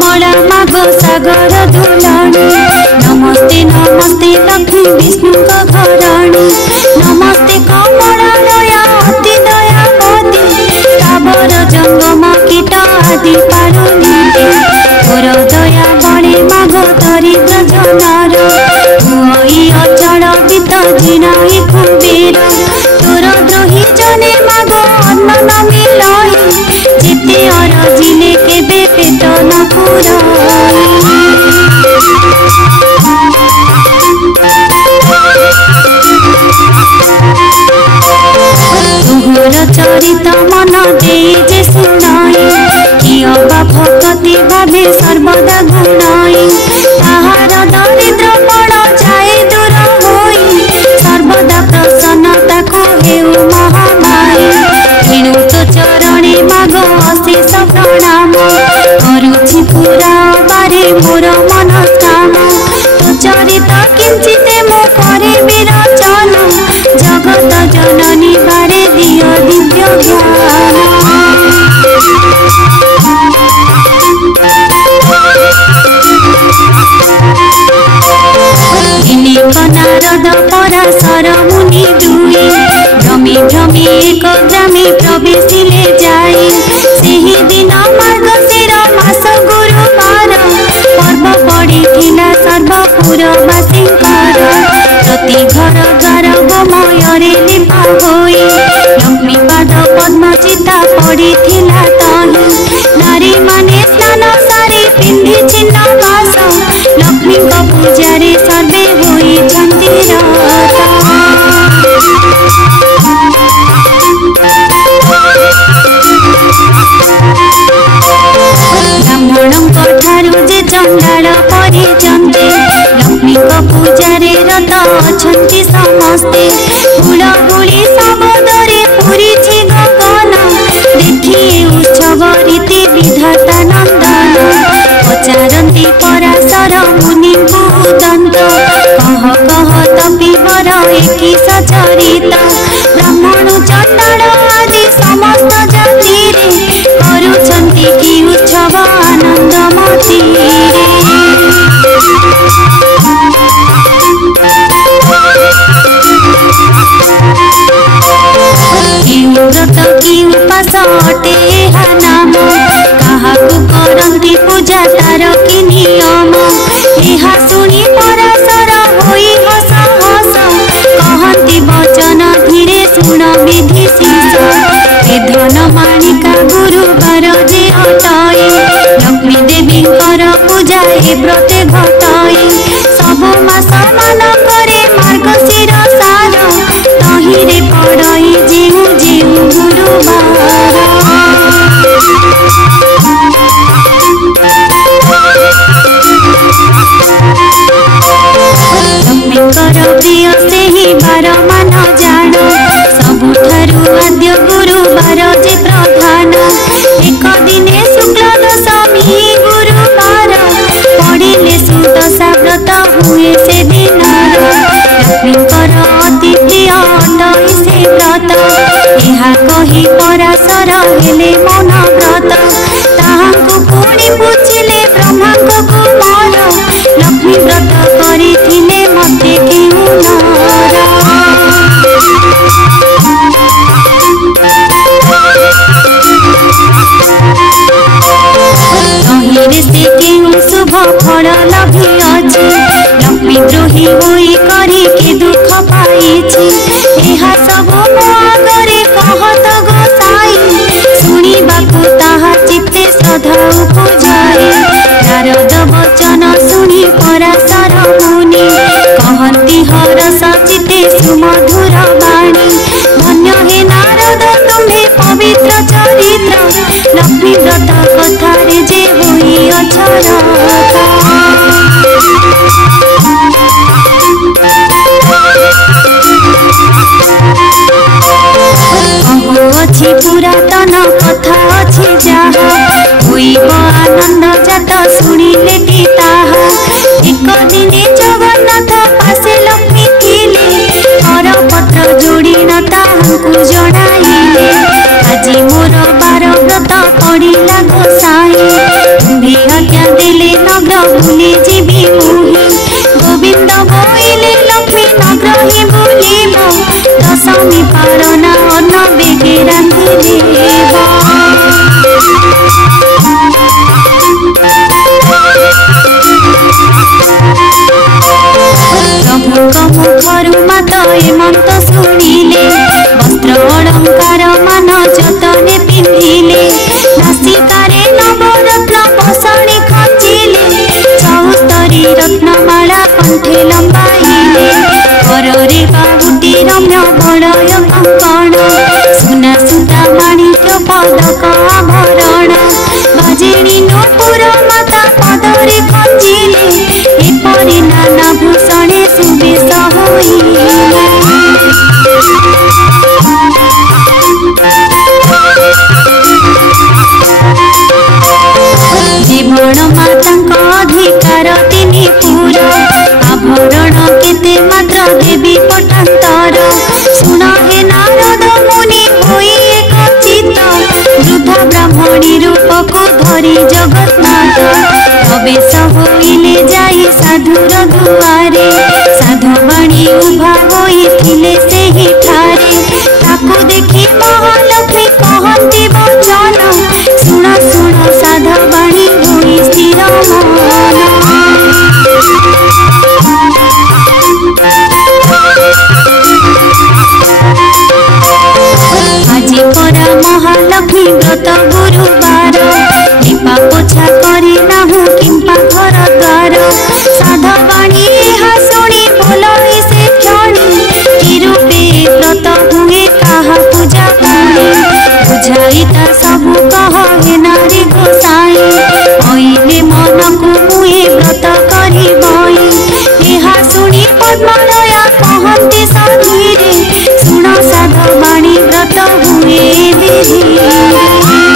कमला मागो सागर दुलाणी। नमस्ते नमस्ते लक्ष्मी विष्णु का घराणी। नमस्ते कमला दया अति दयावती। स्थावर जंगम कीट आदि पारुनी। तोर दया बड़े मागो दरिद्र जनार। हुई अचल वित जिनाई कुबेर। तोर द्रोही जने मागो अन्न न मिलाई। जिते अरजिले केबे पेट न पुराई। तुहर चरित मन दे जे सुनाई। किया बा भक्ति भावे सर्वदा गुणाई। ताहार दरिद्र पण जाए दूर होई। सर्वदा प्रसन्नता को हेउ महामाई। किणु तो चरणे मागो अशेष प्रणाम। करुछि पूरा बारे मोर मनस्काम। तो चरित किंचिते मो करे विरचन। जगत जननी बारे दियो दिव्य ज्ञान। नारद पराशर मुनि दुई। भ्रमी भ्रमी एक ग्रामे प्रवेशिले जाई। सेही दिन मार्गशीर मास गुरुवार। पर्व पड़िथिला सर्वपुरवासींकर। प्रति घर द्वार गोमୟରେ लिपा होई। लक्ष्मी पाद पद्म चिता पड़िथिला तही। नारी माने स्नान सारी पिंधि छिन्न बास। लक्ष्मी को पूजारे सर्वे होई ब्राह्मण ठारू जे चंडाल परिचंते। लक्ष्मी को पूजारे रत अछंती समस्ते। हुड़हुड़ी सबदरे पूरिछि गगन। देखिए उत्सव रीति विधाता नंदन। पचारती पराशर मुनि दंत। कह कह तपीवर एकी सचरित। ब्राह्मण चंडाल आदि समस्त जाति करुछंती की उत्सव आनंदमती। व्रत की उपास अटे एहा नाम। काहाकु करंती पूजा तार कि नियम। एहा सुनी पराशर होई हस हस। कहती वचन धीरे सुन विधि शेष। ए धन माणिका गुरुवार जे हटाई। लक्ष्मी देवींकर पूजा ए व्रते घटाई। सबु मास मान करे मार्गशीर सार। तहिरे पड़ई जेउ जेउ गुरुवार। लक्ष्मीकर प्रिय सेही बार मान जान। सबुठारु आद्य गुरुवार जे प्रधान। एक दिने शुक्ल दशमी गुरुवार। पड़िले सुदशा व्रत हुए से दिनार। लक्ष्मीकर अति प्रिय अटई से व्रत। ଏହା कही पराशर हेले मन व्रत। ताहांकु पुणी पूछिले ब्रह्मांक कुमार। लक्ष्मी व्रत करिथिले मते केउ नर। तहिरे से केउ शुभ फल लभिअछि। लक्ष्मी द्रोही होई करी के दुख पाइछि। एहा सब मो आगरे कहत गोसाई। शुणिबाकु ताहा चित्ते श्रद्धा उपजाए। नारद वचन शुणी पराशर मुनि। कहती हरस चित्ते सुमधुर वाणी। धन्य हे नारद तुम्हे पवित्र चरित्र। लक्ष्मी व्रत कथारे जे होई अक्षरता। अछि पुरातन कथा अछि जाहा। होइब आनंद जात शुणिले कि ताहा। एक दिने जगन्नाथ पासे लक्ष्मी थिले। कर पत्र जोड़ी न ताहांकु जणाइले। আজি मोर बार व्रत पड़िला गोसाई। तुम्हें आज्ञा भूली जीवी मुहि गोविंद बोइले लक्ष्मी नग्रही बुलिब दशमी पारना अन्न बेगे रांधि देव प्रभुक मुखरु मात हेमंत शुणिले वस्त्र अलंकार मान जतने पिंधिले नासिकारे नवरत्न पसणी खचिले चौस्तरी रत्नमाला कंठे लंबाइले घरे बाहुटी रम्य बड़य कंकण सुना सुता माणिक्य पदक आभरण बाजिणी नूपुर माता पदरे खचिले एपरि नाना भूषणे सुबेश होइले जीवन माता अधिकार तीन पूरा आभरण केते मात्र देवी पटांतर सुन हे नारद मुनि होई एक चित्त वृद्धा ब्राह्मणी रूप को धरी जगन्नाथ प्रवेश होइले जाई साधुर दुआरे साधुवाणी उभा होइथिले सेहि ठारे ताकू देखि महालक्ष्मी कहती वचन सुन सुन साधुवाणी होई स्थिर मन आज परा महालक्ष्मी व्रत गुरुवार दीपा पोछा करी नाहु किंपा घर द्वार साधवाणी हा शुणी बोलई से क्षणी कि रूपे व्रत हुए कहा पूजा पुणे बुझाई ता सबु कह हे नारी गोसाई ओइले मन को मुए व्रत करी बई एहा शुणी पद्मलया कहंती सधीरे सुन साधवाणी व्रत हुए विधि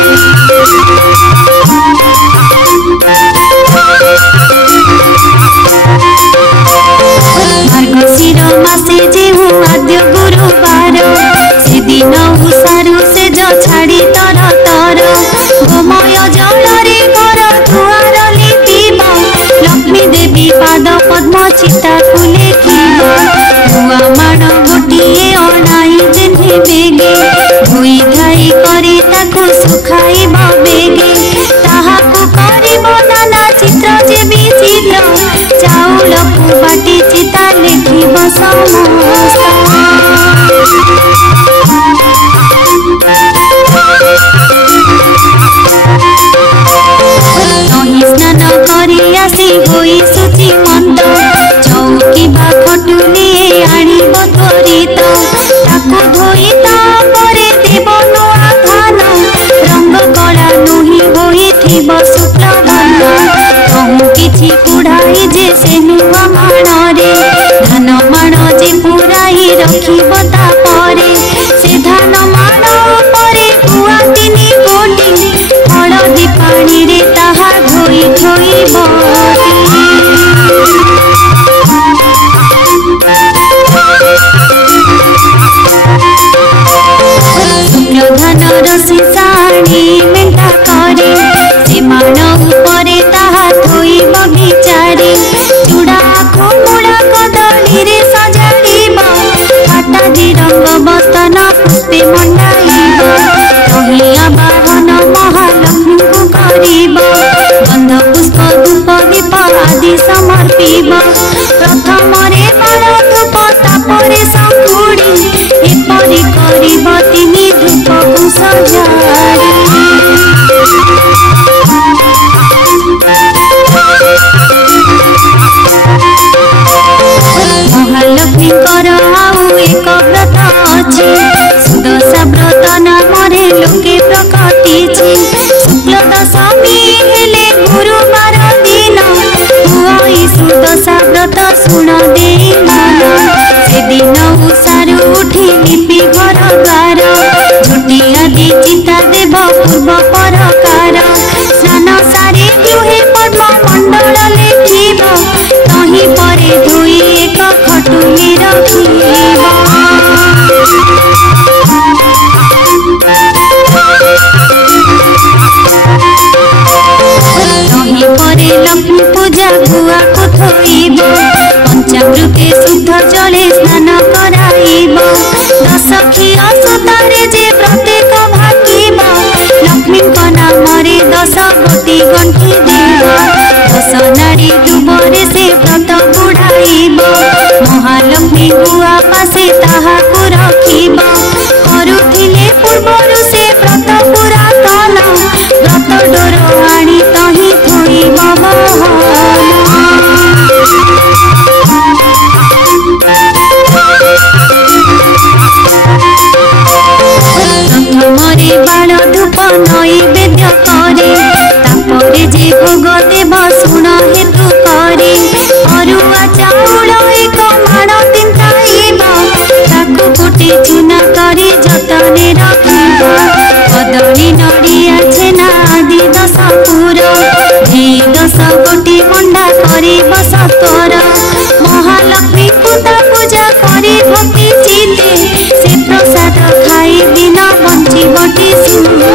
मार्गशीर मासे जेहु आद्य गुरुवार से दिन उषारु से जो छाड़ी तर तर गोमय जलरे घर दुआर लिपिब लक्ष्मी देवी पाद पद्म चिता फुले धुआ माण गोटिए अणाई जेन्हे बेगे धोई धाई करी ताकू सुखाइब बेगे ताहाकू करिब नाना चित्र जे विचित्र चाउलकू बाटी चिता लेखिब समस्त नही स्नान करी आसी होई सुचि मंद चौकी बा खटुली आनिब त्वरित ताकू धोई तापरे देव नुआ धान रंग कला नुही होइथिब शुक्लबर्ण कहूँ किछि कुढ़ाई जे से नुआ माणरे धान माण जे पुराई रखिब तापरे से धान माण उपरे गुआ तिनि गोटी हळदी पानी रे ताहा धोई धोइब शुक्लधान रसी साणी मेंटा करे से मान उपरे ताहा धोइब बिचारे चूड़ा खोमुड़ा कदली रे सजाड़िब हाटादी रंग बतन पुष्पे मंडाइब रहिया बाहन महालक्ष्मी को करिब गंध पुष्प धूप दीप आदि समर्पिब प्रथम रे बाण धूप तापरे संकुड़ी एपरि करिब तिनि धूप को सजाड़ी महालक्ष्मी कर आउ एक व्रत अछि सुदशा व्रत नामरे लोके प्रकटिछि शुक्ल दशमी हेले गुरुवार दिन हुई सुदशा व्रत सुन देई मन से दिन उषारु उठी लिपि घर द्वार झुटी आदि चिता देव पूर्व परकार स्नान सारी दुहे पद्म मंडल लेखिब तही परे धोई एक खटुली रखिब तही परे लक्ष्मी पूजा कराइब दश क्षीर सुतारे जे प्रत्येक भाकिब लक्ष्मी नाम 10 गोटी गंठी देव 10 नाड़ी डुबरे से व्रत बुड़ाइब महालक्ष्मी गुआ पासे ताहाकु रखिब करुथिले पूर्वरु से व्रत पुरातन व्रत डोर आनी तही थोइब प्रथमरे बाण धूप नैवेद्य करे तापरे जे भोग देव शुण हेतु करे अरुआ चाउल एक माण तिंताइब ताकु कुटी चूना करी जतने रखिब कदली नड़िया छेना आदि 10 पुर 10 गोटी मंडा करिब सतर महालक्ष्मी पूजा पूजा करी भक्ति चिते से प्रसाद खाई दिन बंचिबटी सुस्ते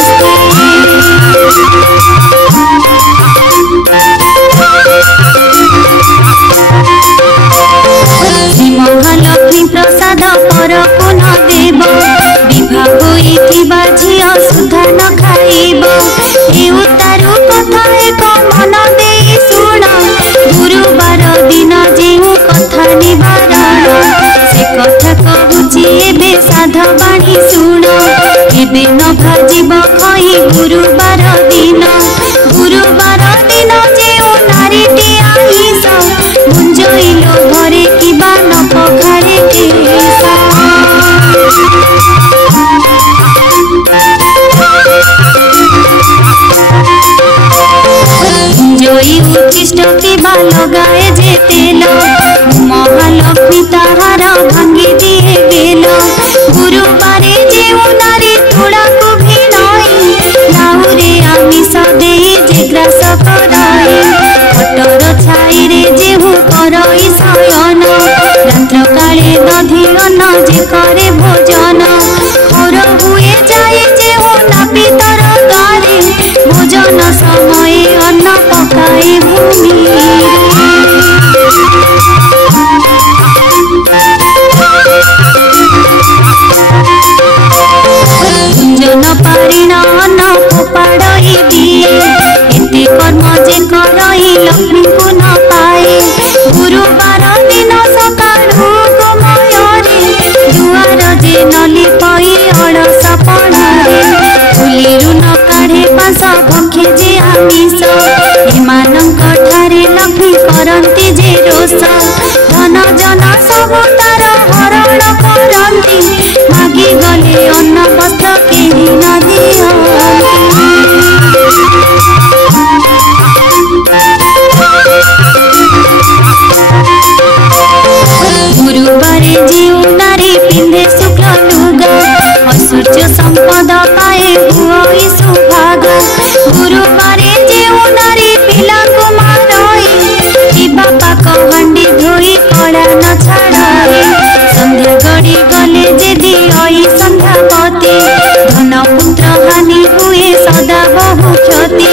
श्री महालक्ष्मी प्रसाद पर पुनः देव विवाह होइथिबा झिया सुधा न खाइब ए उतारू कथा एक मन देई सुण गुरुवार दिन जेउ कथा निवारण से कथा कहूची एबे साधवाणी सुण एबे न भाजिब खई गुरुवार दिन जेउ नारीटी आइस गुंजइलो घरे किबा न पखारे केस जोई उचिष्ट किबा लगाए जे तेल महालक्ष्मी ताहार भांगी दिए गेल गुरुवारे जेउ नारी थोड़ा को भिनई लाउरे आमिष देई जे ग्रास कराए खटर छाई रे जेहु करई शयन रात्र काले दधि अन्न जे करे भोजन और हुए जाए जेहु नापितर द्वारे भोजन समय अन्न पकाए भूमि कुंजन पारिण अन्न फोपाड़ई दिए एते कर्म जे करई लक्ष्मी को न पाए गुरुवार दिन सकाळु गोमयरे दुआर जे नली पई अड़स पड़े फुलिरु न काढ़े पास भक्षे जे आमिष एमानंक ठारे लक्ष्मी करंती जे रोष धन जन सबु तार हरण करंती मागी गले अन्न वस्त्र केही न दियंती गुरुवारे जीव नारी पिंधे शुक्ल लुगा ऐश्वर्य संपद पाए हुई सुभागा गुरुवारे जीव नारी पिला कुमारई बापा कहंडी धोई कड़ा न छाड़े संध्या गड़ी गले जे दियई संध्यावती धन पुत्र हानि हुए सदा बहु क्षति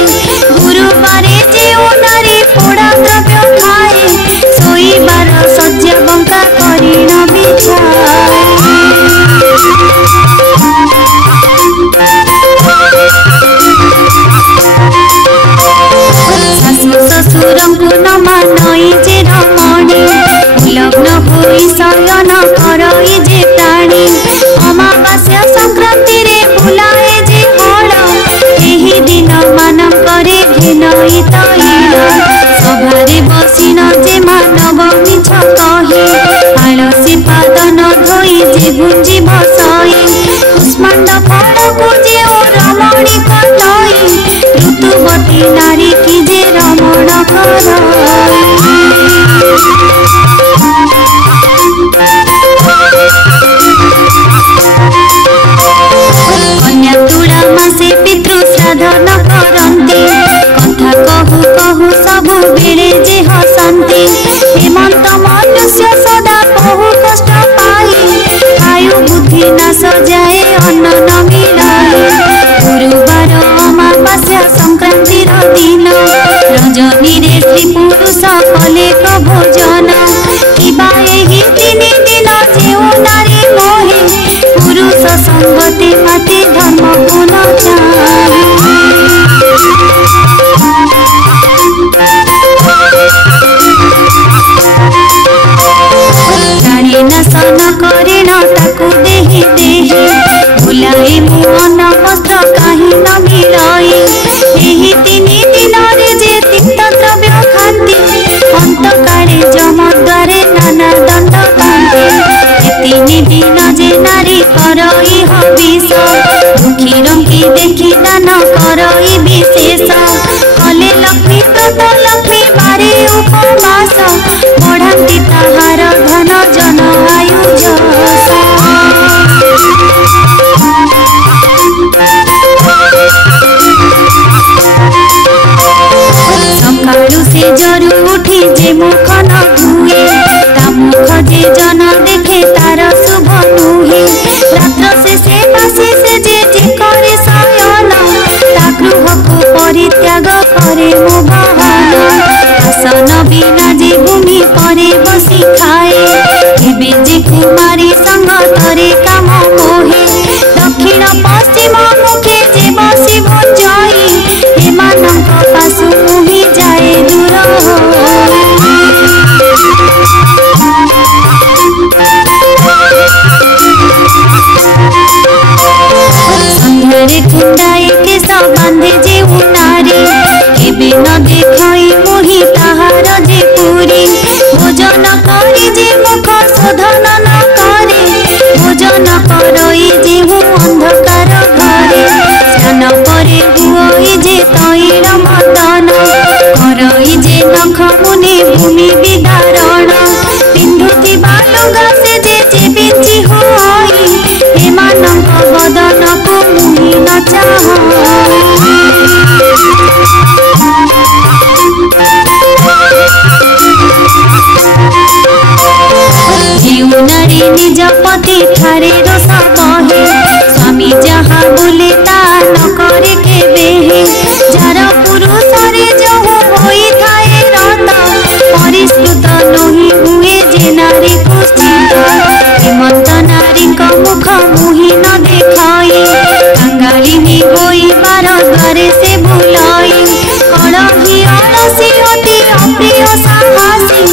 गुरुवारे जीव नारी पोड़ा द्रव्य खाए सोईबार शଯ୍या बंका करी न बिछाए शाशु शशुरंकु न मानई जे रमणी लग्न होई शयन करई जे प्राणी अमावास्या संक्रांति रे भुलाए जे हल एही दिन मानकरे घेनई तैल सभारे बसिन जे मानव मिछ कहे आलसी पाद न धोई जे गुंजी बसई कुष्मांड फड़कु जे रमणी कटई ऋतुवती नारी की जे रमण करई कन्या तुला मासे पितृ श्राद्ध न करंती कथा कहु कहु सबु बेले जे हसंती हेमंत मनुष्य सदा बहु कष्ट पाई आयु बुद्धि नाश जाए अन्न न मिलाए गुरुवार अमावास्या संक्रांति दिन रजनी रे स्त्री पुरुष कले भोजन किबा एही 3 दिन जेउ ताकू देहि देहि भुलाई मुन वस्त्र कहीं न मिलाई एही तिनि दिन रे जे तीर्थ द्रव्य खाती अंत काले जम द्वारे नाना दंड खाती तिनि दिन जे नारी करई हविष दुखी रंकी देखी दान करई विशेष कले लक्ष्मी व्रत लक्ष्मी बारे उपवास बढ़ाती ताहार धन जन आयु जस सकाळु से जरु उठी जे मुख न धुए ता मुख जे जन देखे तार शुभ नुहे रात्र से बासी से जे करे शयन ता गृह को परित्याग करे मो बहन आसन बिना जे भूमि परे बसी खाए एबे जे कुमारी संग करे काम मोहे दक्षिण पश्चिम मुखे जे बसी भोजई एमानंक पासु मुहि जाए दूर संध्यारे कुंडाई के बांधे जे उनारी केबे न देखई मोहि ताहार जे पूरी भोजन करी जे मुख शोधन न करे भोजन करई जे हूँ अंधकार घरे स्नान करे हुई जे तैल मदन करई जे नख मुनि भूमि विदारण पिंधुति बालुगा से जे बेची होई एमानंक बदन को मुहि न चाह जीव नारी निज पति ठारे रस कहे स्वामी जहाँ बोले ता न करे केबे जार पुरुष रे जहु होई थाए रत परिष्कृत नही हुए जे नारी कुस्थित हेमंत नारी का मुख मुहि न देखाई कंगालिनी होई बार द्वारे से भुलाई कलही अलसी अति अप्रिय साहसी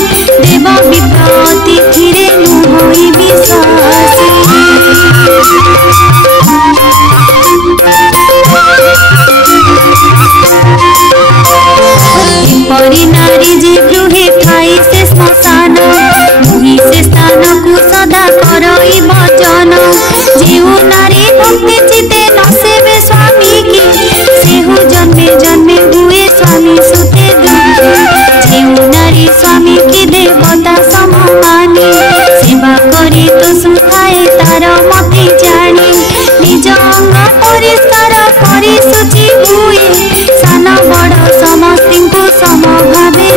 देव विप्रति फिरे नुहई विश्वासी परी नारी जे गृहे ठाई से श्मशान मुहि से स्थान को सदा करई वचन जीव नारी भक्ति चिते न सेवे स्वामी की सेहु जन्मे जन्मे हुए स्वामी सुते जीव नारी स्वामी की देवता सममानी सेवा करी तो सुखाए तार मति जानी निज अंग परिष्कार करी शुचि हुए सान बड़ समस्ती को समभावे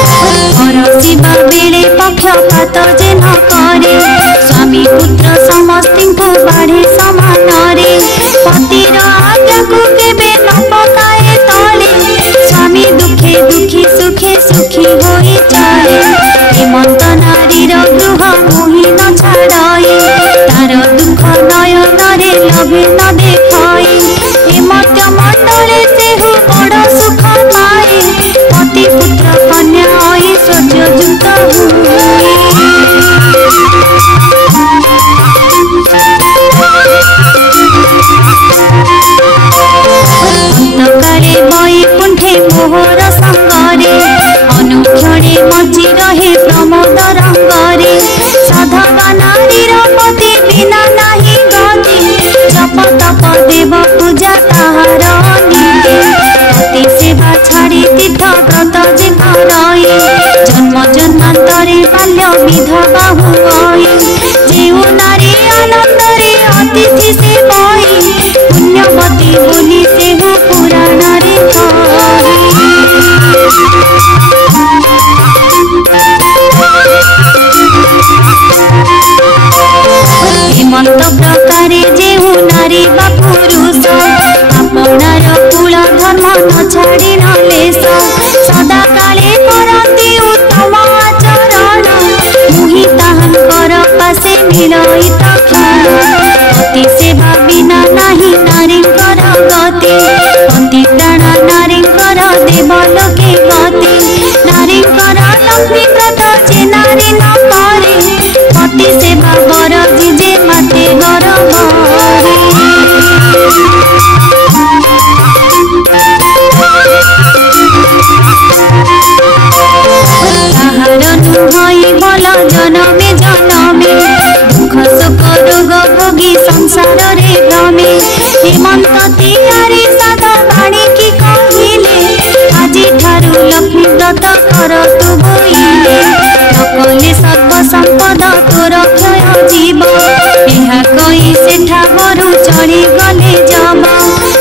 परसिबा बेले पक्षपात जे न करे स्वामी पुत्र समस्ती को बाढ़े समान रे पतिर आज्ञा को केबे न पकाए तले स्वामी दुखे दुखी सुखे सुखी होई चले हेमंत नारीर गृह मुहि न छाड़े तार दुख नयन रे लभे न देखाई हेमंत मंडले सेहु बड़ सुख पाए पति पुत्र कन्या ऐश्वर्य युक्त हुए अंतकाले वैकुंठे मोहर संगरे अनुक्षणे मची रहे प्रमोद रंगरे साधवा नारीर पति बिना नाही गति जप तप देव पूजा ताहार नीति पति सेवा छाड़ी तीर्थ व्रत जे करई जन्म जन्मांतरे बाल्य विधवा हुई जेउ नारी आनंदरे अतिथि से बई पुण्यवती बोली सेहु पुराण रे हेमंत प्रकारे जेहु नारी बा पुरुष आपणार कुल धर्म न छाड़ी न लेस सदा काले करती उत्तम आचरण मुहि ताहांकर पासे मिलई तक्षण पति सेवा बिना नाही नारींकर गति पति प्राण नारींकर भरतु बोइले नकले सर्व संपद तोर क्षय जीव ଏହା କହି ସେଠାରୁ ଚଳି ଗଲେ ଯମ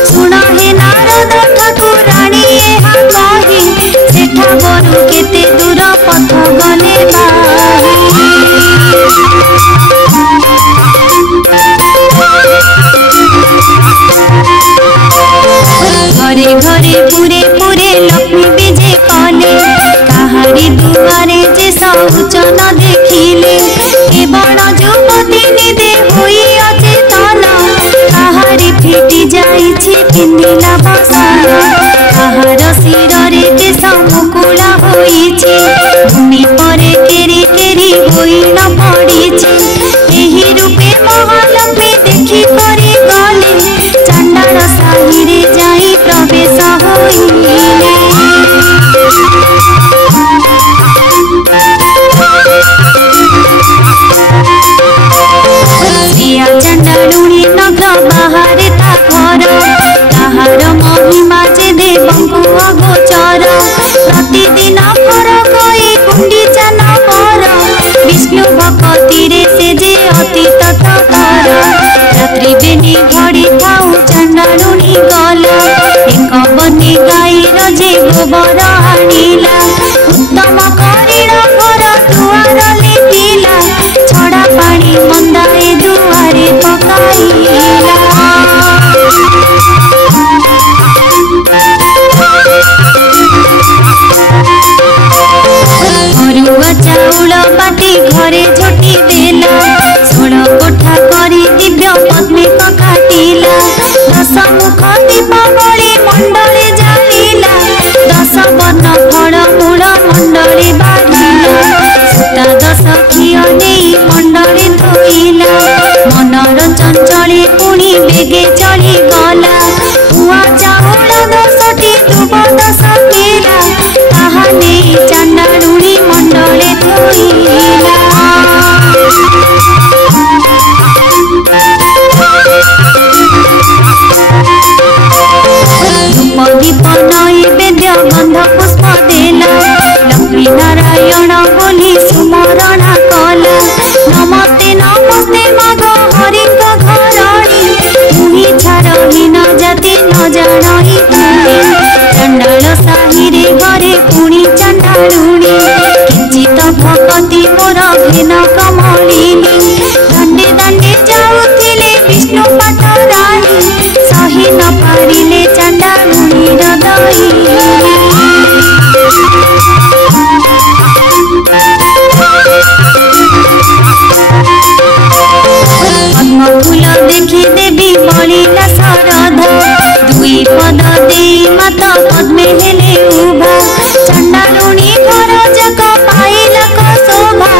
ଶୁଣ ହେ ନାରଦ ଠାକୁରାଣୀ ଏହା କହି ସେଠାରୁ କେତେ ଦୂର ପଥ ଗଲେ घरे घरे पुरे पुरे लक्ष्मी विजय कले काहारी दुआरे जे शौचन देखिले ए बण युवती निदे होई अचेतन काहारी फिटी जाइछि पिंदिला बसन काहार शिରରେ केश मुकुला होइछि भूमि परे केरी केरी होई न पड़िछि एही रूपे महालक्ष्मी देखि करी गले चांडाल साहिरे जाई प्रवेश होइले प्रिया चांडालुणी नगर बाहर ता घर ताहार महिमा जे देवंकु अगोचर प्रतिदिन घर गई गुंडीचा नगर विष्णु भक्ति रे से जे अति तत्पर रात्रि बेनी घड़ी थाऊ चांडालुणी गला एक बनी गाईर जे गोबर आनिला उत्तम करीर घर दुआर लिपिला छड़ा पानी मंदाए दुआरे पकाइला अरुआ चाउल बाटी घरे झटी देला 16 कोठा करी दिव्य पद्मे काटिला 10 मुख दीपावली मंडले जालिला 10 वर्ण फल मूल मंडले बाढ़िला सुता 10 खिया नहीं मंडले धोइला मनर चंचले पुणी बेगे चली गला हुआ चाउल 10टी दुब 10 केला ताहा नहीं चांडालुणी मंडले धोइला धूप दीप नैवेद्य गंध पुष्प देला लक्ष्मी नारायण बोली सुमरणा कला नमस्ते नमस्ते माग हरि घरणी मुहि छारहीन जाति न जानी चांडाल साहिरे घरे पुणी चांडालुणी किंचित भक्ति मोर घेन कमलिनी दांडे दांडे जाउथिले विष्णु पाठराणी सही न पारिले चांडालुणी हृदय पद्म फूल देखी देवी बलिला शरधा दुई पद दे माता पद्मे हेले उभा चांडालुणी घर जाक पाइला शोभा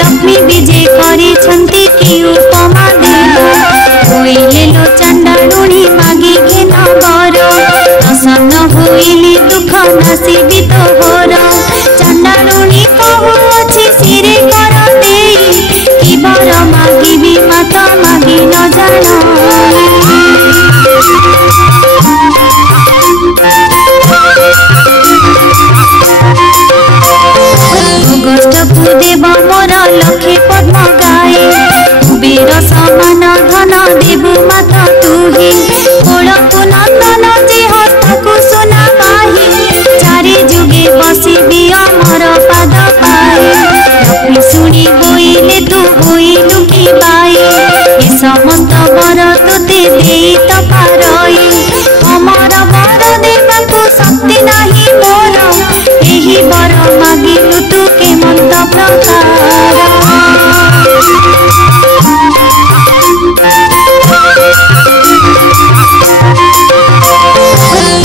लक्ष्मी विजय करी छंती की उपमा देवा होइले लो चांडालुणी मागी घेन बर प्रसन्न होइली दुख नासिबी तोहर चांडालुणी कहु अछि सिरे कर देई कि बर मागिबी माता मागी न जान गोष्ठपु देव मोर लखे पद्म गाए कुबेर समान धन देबु माता तुही कोलकु नंदन जे हस्तकु सुना माही चारि जुगे बसिबी अमर पाद पाए लक्ष्मी शुणी बोइले तू बोइलु कि बाए ए समस्त वर तोते देई त पारई अमर वर देवाकु शक्ति नाही मोर एही वर मागिलु तू के मंत प्रकार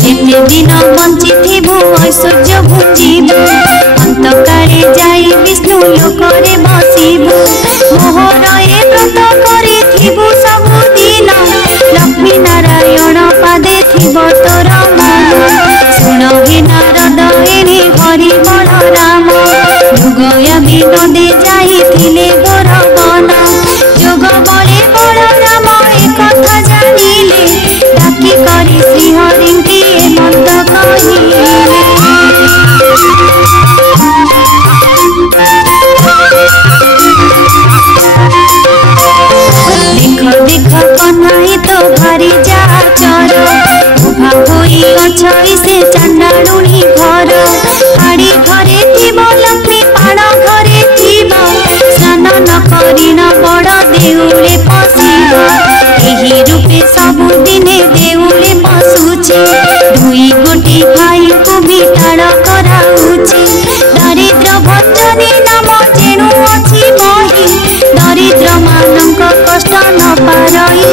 जेते दिन बंचिथिबु ऐश्वर्य भुंजिबु अंतकाले जाई विष्णु लोकरे बसिबु मोहर ए व्रत करिथिबु सबु दिन लक्ष्मी नारायण पादे थिब तोर मन शुण हे नारद एणे हरि बलराम युगया विनोदे जाइथिले गोर वन जोग बले बलराम ए कथा जानिले डाकी करी श्रीहरि की मत कहिले चांडालुणी घर हाड़ी घरे थीब लक्ष्मी पाण घरे थीब स्नान न करिन बड़ देउले पशिब एही रूपे सबुदिने देउले पशुचे दुई गोटी भाई को विटाड़ कराउचे दरिद्र भंजनी नाम जेणु अछि बही दरिद्र मानक कष्ट न पारई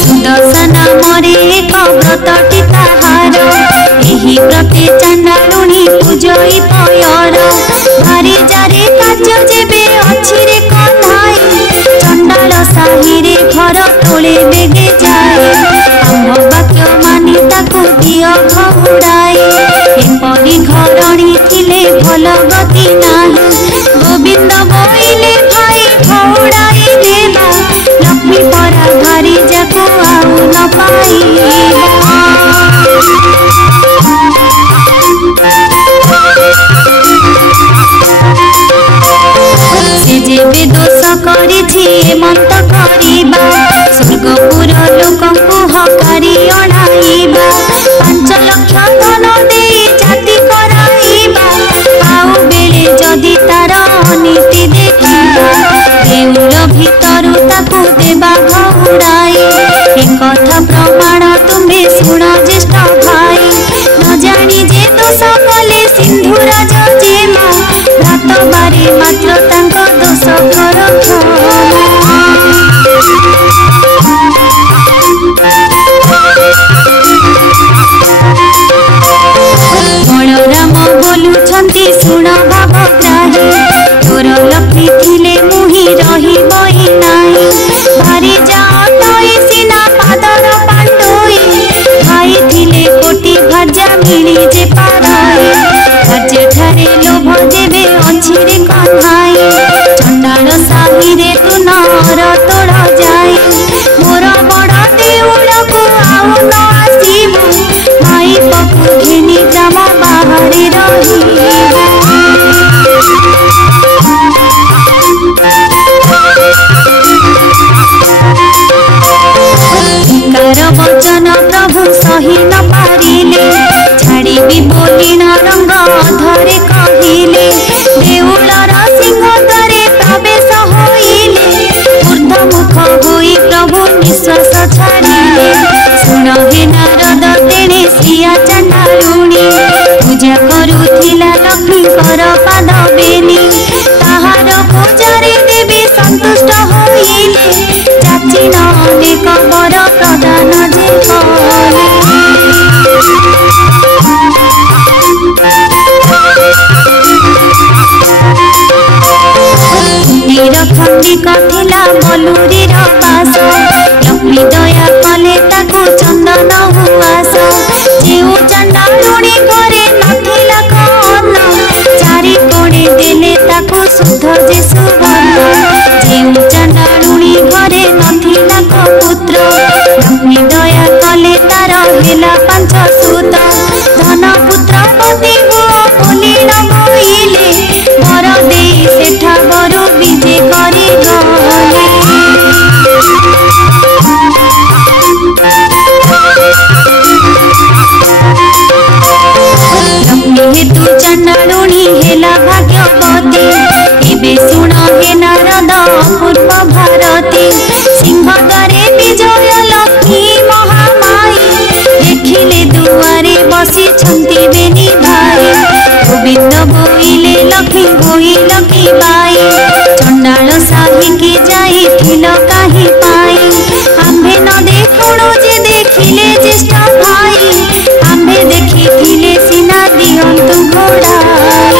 सुदर्शन नामरे एक व्रतटी ताहार एही व्रते चांडालुणी पूजई पयर भारी जारे कार्य जेबे अछि रे कन्हाई चंडाल साही रे घर तोले बेगे जाए आम्भ वाक्य मानि ताकू दिय घौड़ाए एपरी घरणी थिले भल गति नाही गोविंद बोइले भाई घौड़ाई देबा लक्ष्मी परा भारी जाको आउ न पाइबा से जेबे दोष करिछि एमंत करिबा स्वर्गपुर लोकंकु हकारी अणाइबा 5 लाख धन देई जाति कराइबा आउ बेले जदि तार अनीति देखिबा देउर भितरु ताकू देबा घौड़ाई एकथा प्रमाण तुम्हे शुण ज्येष्ठ भाई न जानी जे दोष कले सिंधुराज जेमा रात बारे मात्र तांक दोष कर बलराम बोलुछंती शुण भावग्राही तोर लक्ष्मी थिले मुही रहिबई नाही भारी जातई सिना पादर पांडुई भाई थिले कोटी भाजा मिली जे पाराई भाजे ठारे लोभ जेबे अछि रे कन्हाई चंडाल साही रे तू नर तोड़ जाई मोर बड़ देउलकु आउ न आसीबु भाई पकु घिनी ग्राम बाहरे रहिबा धिक्कार वचन प्रभु सही न पारिले छाड़ीबी बोली न रंग धरे कहिले देउलर सिंहद्वारे प्रवेश होइले ऊर्ध्वमुख होई प्रभु निश्वास छाड़िले शुण हे नारद तेणे सिया चांडालुणी पूजा करुथिला लक्ष्मीकर पाद बेनी ताहार पूजारे देवी संतुष्ट होइले जाची न अनेक वर प्रदान जे कले खंडिक थिला बलुरीर पास लक्ष्मी दया कले ताकू चंदन हुआस जेउ चांडालुणी घरे नथिला कन्न चारि कोणे देले ताकू शुद्ध जे सुवर्ण जेउ चांडालुणी घरे नथिला पुत्र लक्ष्मी दया कले तार हेला 5 सुत धन पुत्र पति हुओ बोली न बोइले वर देई सेठा बरु विजे करी गले लक्ष्मी हेतु चांडालुणी हेला भाग्यवती एबे शुण हे नारद पूर्व भारती सिंहद्वारे विजय लक्ष्मी महामाई देखिले दुआरे बसी छंती बेनी भाई गोविंद बोइले लक्ष्मी बोइल की बाई चंडाल साही की जाई थिल काही पाई आम्भे न देखुणु जे देखिले ज्येष्ठ भाई आम्भे देखिथिले सिना दियंतु घोड़ाई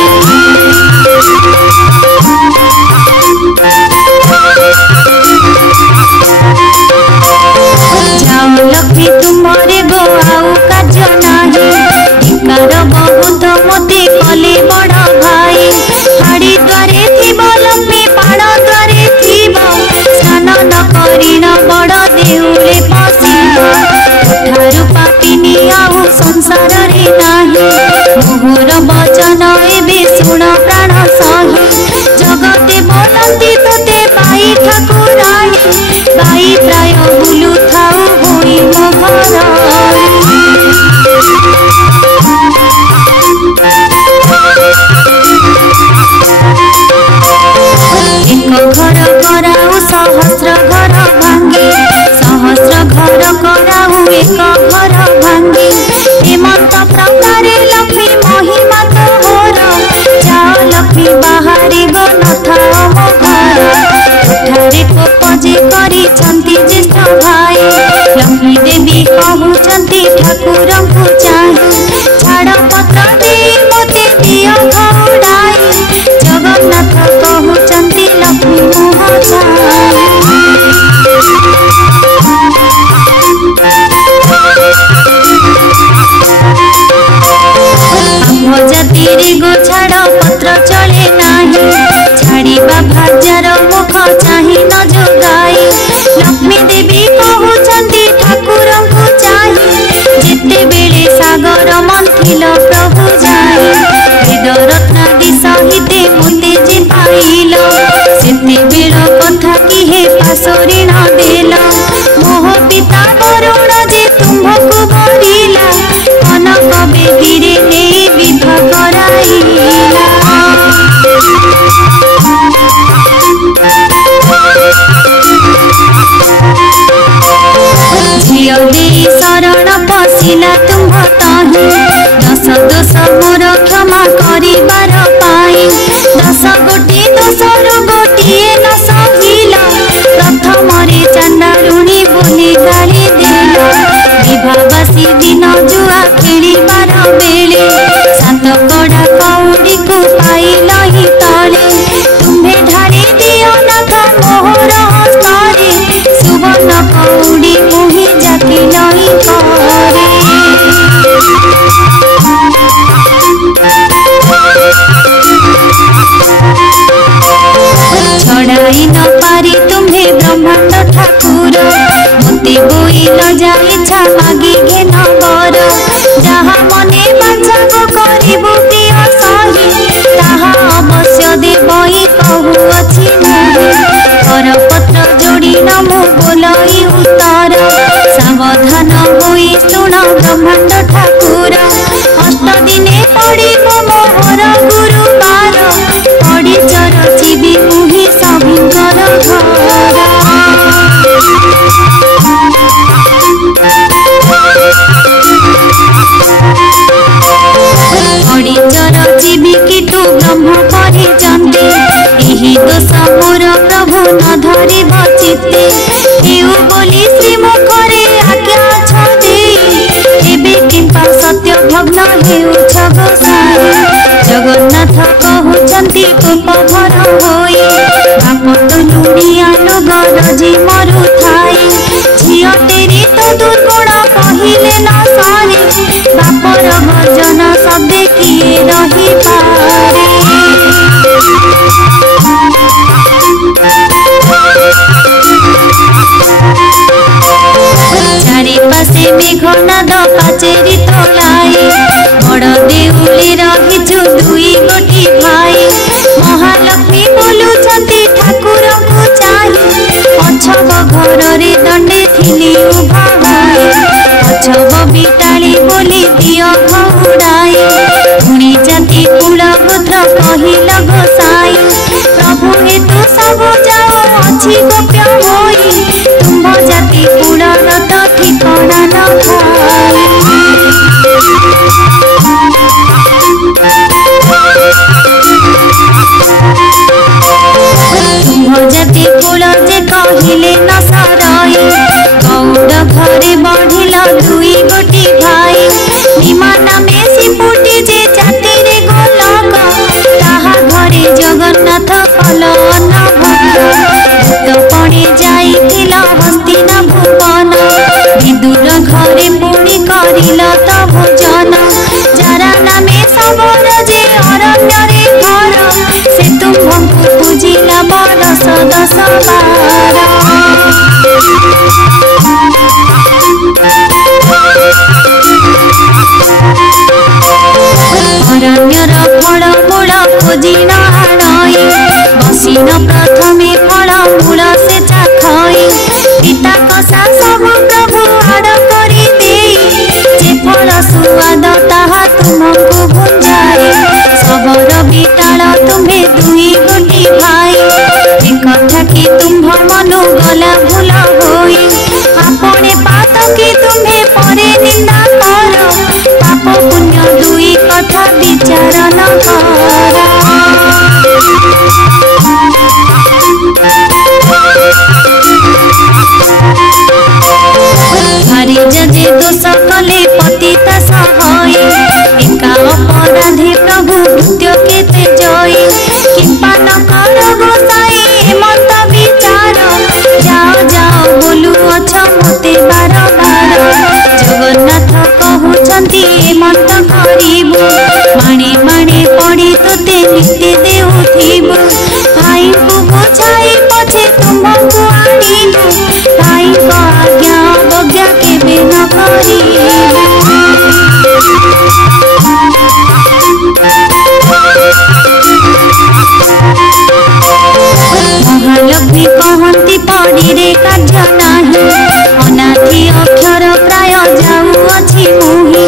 जाओ लक्ष्मी तुमरे गो आउ कार्य नाही धिक्कार बहुत मते कले बड़ भाई हाड़ी द्वारे थीब लक्ष्मी पाण द्वारे थीब स्नान न करिन बड़ देउले पशिब ठारू पापिनी आउ संसार रे नाही मोहर वचन एबे शुण प्राण सही जगते बोलती तोते पाई प्राय बुलु थाऊ होई मो घर एक घर कराऊ सहस्र घर भांगे सहस्र घर कराऊ एक घर भांगे हेमंत प्रकारे लक्ष्मी महिमा तोहर जाओ लक्ष्मी बाहरी गो नथाओ मो घर ठारे कोपजे करी चंती ज्येष्ठ भाई लक्ष्मी देवी कहउचंती ठाकुर को चाहे छाड़ पत्र दे मते दियो घोड़ाई जगन्नाथ कहउचंती लक्ष्मी मोह जाति गो छाड़ पत्र चले नाही छाड़ीबा भाजार मुख चाही न जोगाई लक्ष्मी देवी कहउचंती ठाकुर को चाही जेते बेले सागर मंथिल प्रभु जाई वेद रत्नादि सहिते मुते जे पाइल सेते बेल कथा कि हे पासोऋण देल मोह पिता वरुण जे तुम्भको बरिला कनक बेदीरे नेई विवाह कराइला झियो देई शरण पशिला तुम्भ ताही दश दोष मोर क्षमा करिबार पाई 10 गोटी दोषरु गोटिए न सहिल प्रथम रे चांडालुणी बोली गाली देल विवाहवासी दिन जुआ खेलिबार बेले सात कड़ा कौड़ी को पाइल ही तले तुम्हे ढाली दियो नाथ मोहर हस्ତରେ सुवर्ण कौड़ी मुहि जाकिल ही करे छड़ाई न पारी तुम्हे ब्रह्मांड ठाकुर मते बोइल जा इच्छा मागी घेन बर जहा मने बांछा करिबु दियो सही ताहा अवश्य देबई कहूअछि कर पत्र जोड़ी न मु बोलई उत्तर सावधान होई सुन ब्रह्मांड ठाकुर अष्ट दिने पड़िब मोहर गुरुवार पड़ी चरचिबी मुहि सभिंकर घर पड़ी चरचिबी किटु ब्रह्म परिचंते एही दोष मोर प्रभु न धरिब चित्ते हेउ बोली श्रीमुखरे आज्ञा छदे एबे कृपा सत्य भग्न हेउछ गोसाई जगन्नाथ कहउचंती कोप भर होई बापत लुड़िया लोग रजी मरु थाई झियो तेरी तो दुर्गुण कहिले न सारे बापर भजन शब्दे किए रही पारे चारि पासे मेघनाद पाचेरी तोलाई बड़ देउली रहिछु दुई गोटी भाई महालक्ष्मी बोलुछंती ठाकुर को चाही पछब घर रे दंडे थिली उभा भाई पछब बिटाली बोली दियो घौड़ाई पुणी जाति कुल गोत्र कहिल गोसाई प्रभु हेतु सब जाओ अछि गोप्य होई तुम्भ जाति कुल रत ठिकाना न खाई तुम्भ जाति कुल जे कहिले न साराई गौड़ घरे बढ़िल दुई गोटी भाई विमान में सिपुटी जे जाति रे गोलक ताहा घरे जगन्नाथ कल अन्न भक्त पड़े जाइथिल हस्तिना भुवन विदुर घरे पुणी करिल त भोजन जारा नामे सबर जे अरण्य रे घर से तुम्भଙ୍କୁ पूजिला बरस 10 12 मनु गला भूल होई आपने पात कि तुम्हें परे निंदा कर पाप पुण्य दुई कथा विचार न कर भारी जजे दोष कले पतित सहाय एका अपराधी प्रभु मृत्यु केते जय कृपा न कर गोसाई मत विचार जाओ जाओ बोलू अछ मते बार बार जगन्नाथ कहउछंती मत करिबु माणे माणे पड़ी तोते नित्य देउथिबु भाई को बुझाई पछे तुमको आनिबु भाई को आज्ञा अवज्ञा केबे न करिबु महालक्ष्मी कहती पड़ी रे कार्य नाही अनाथी अक्षर प्राय जाऊ अछि मुहि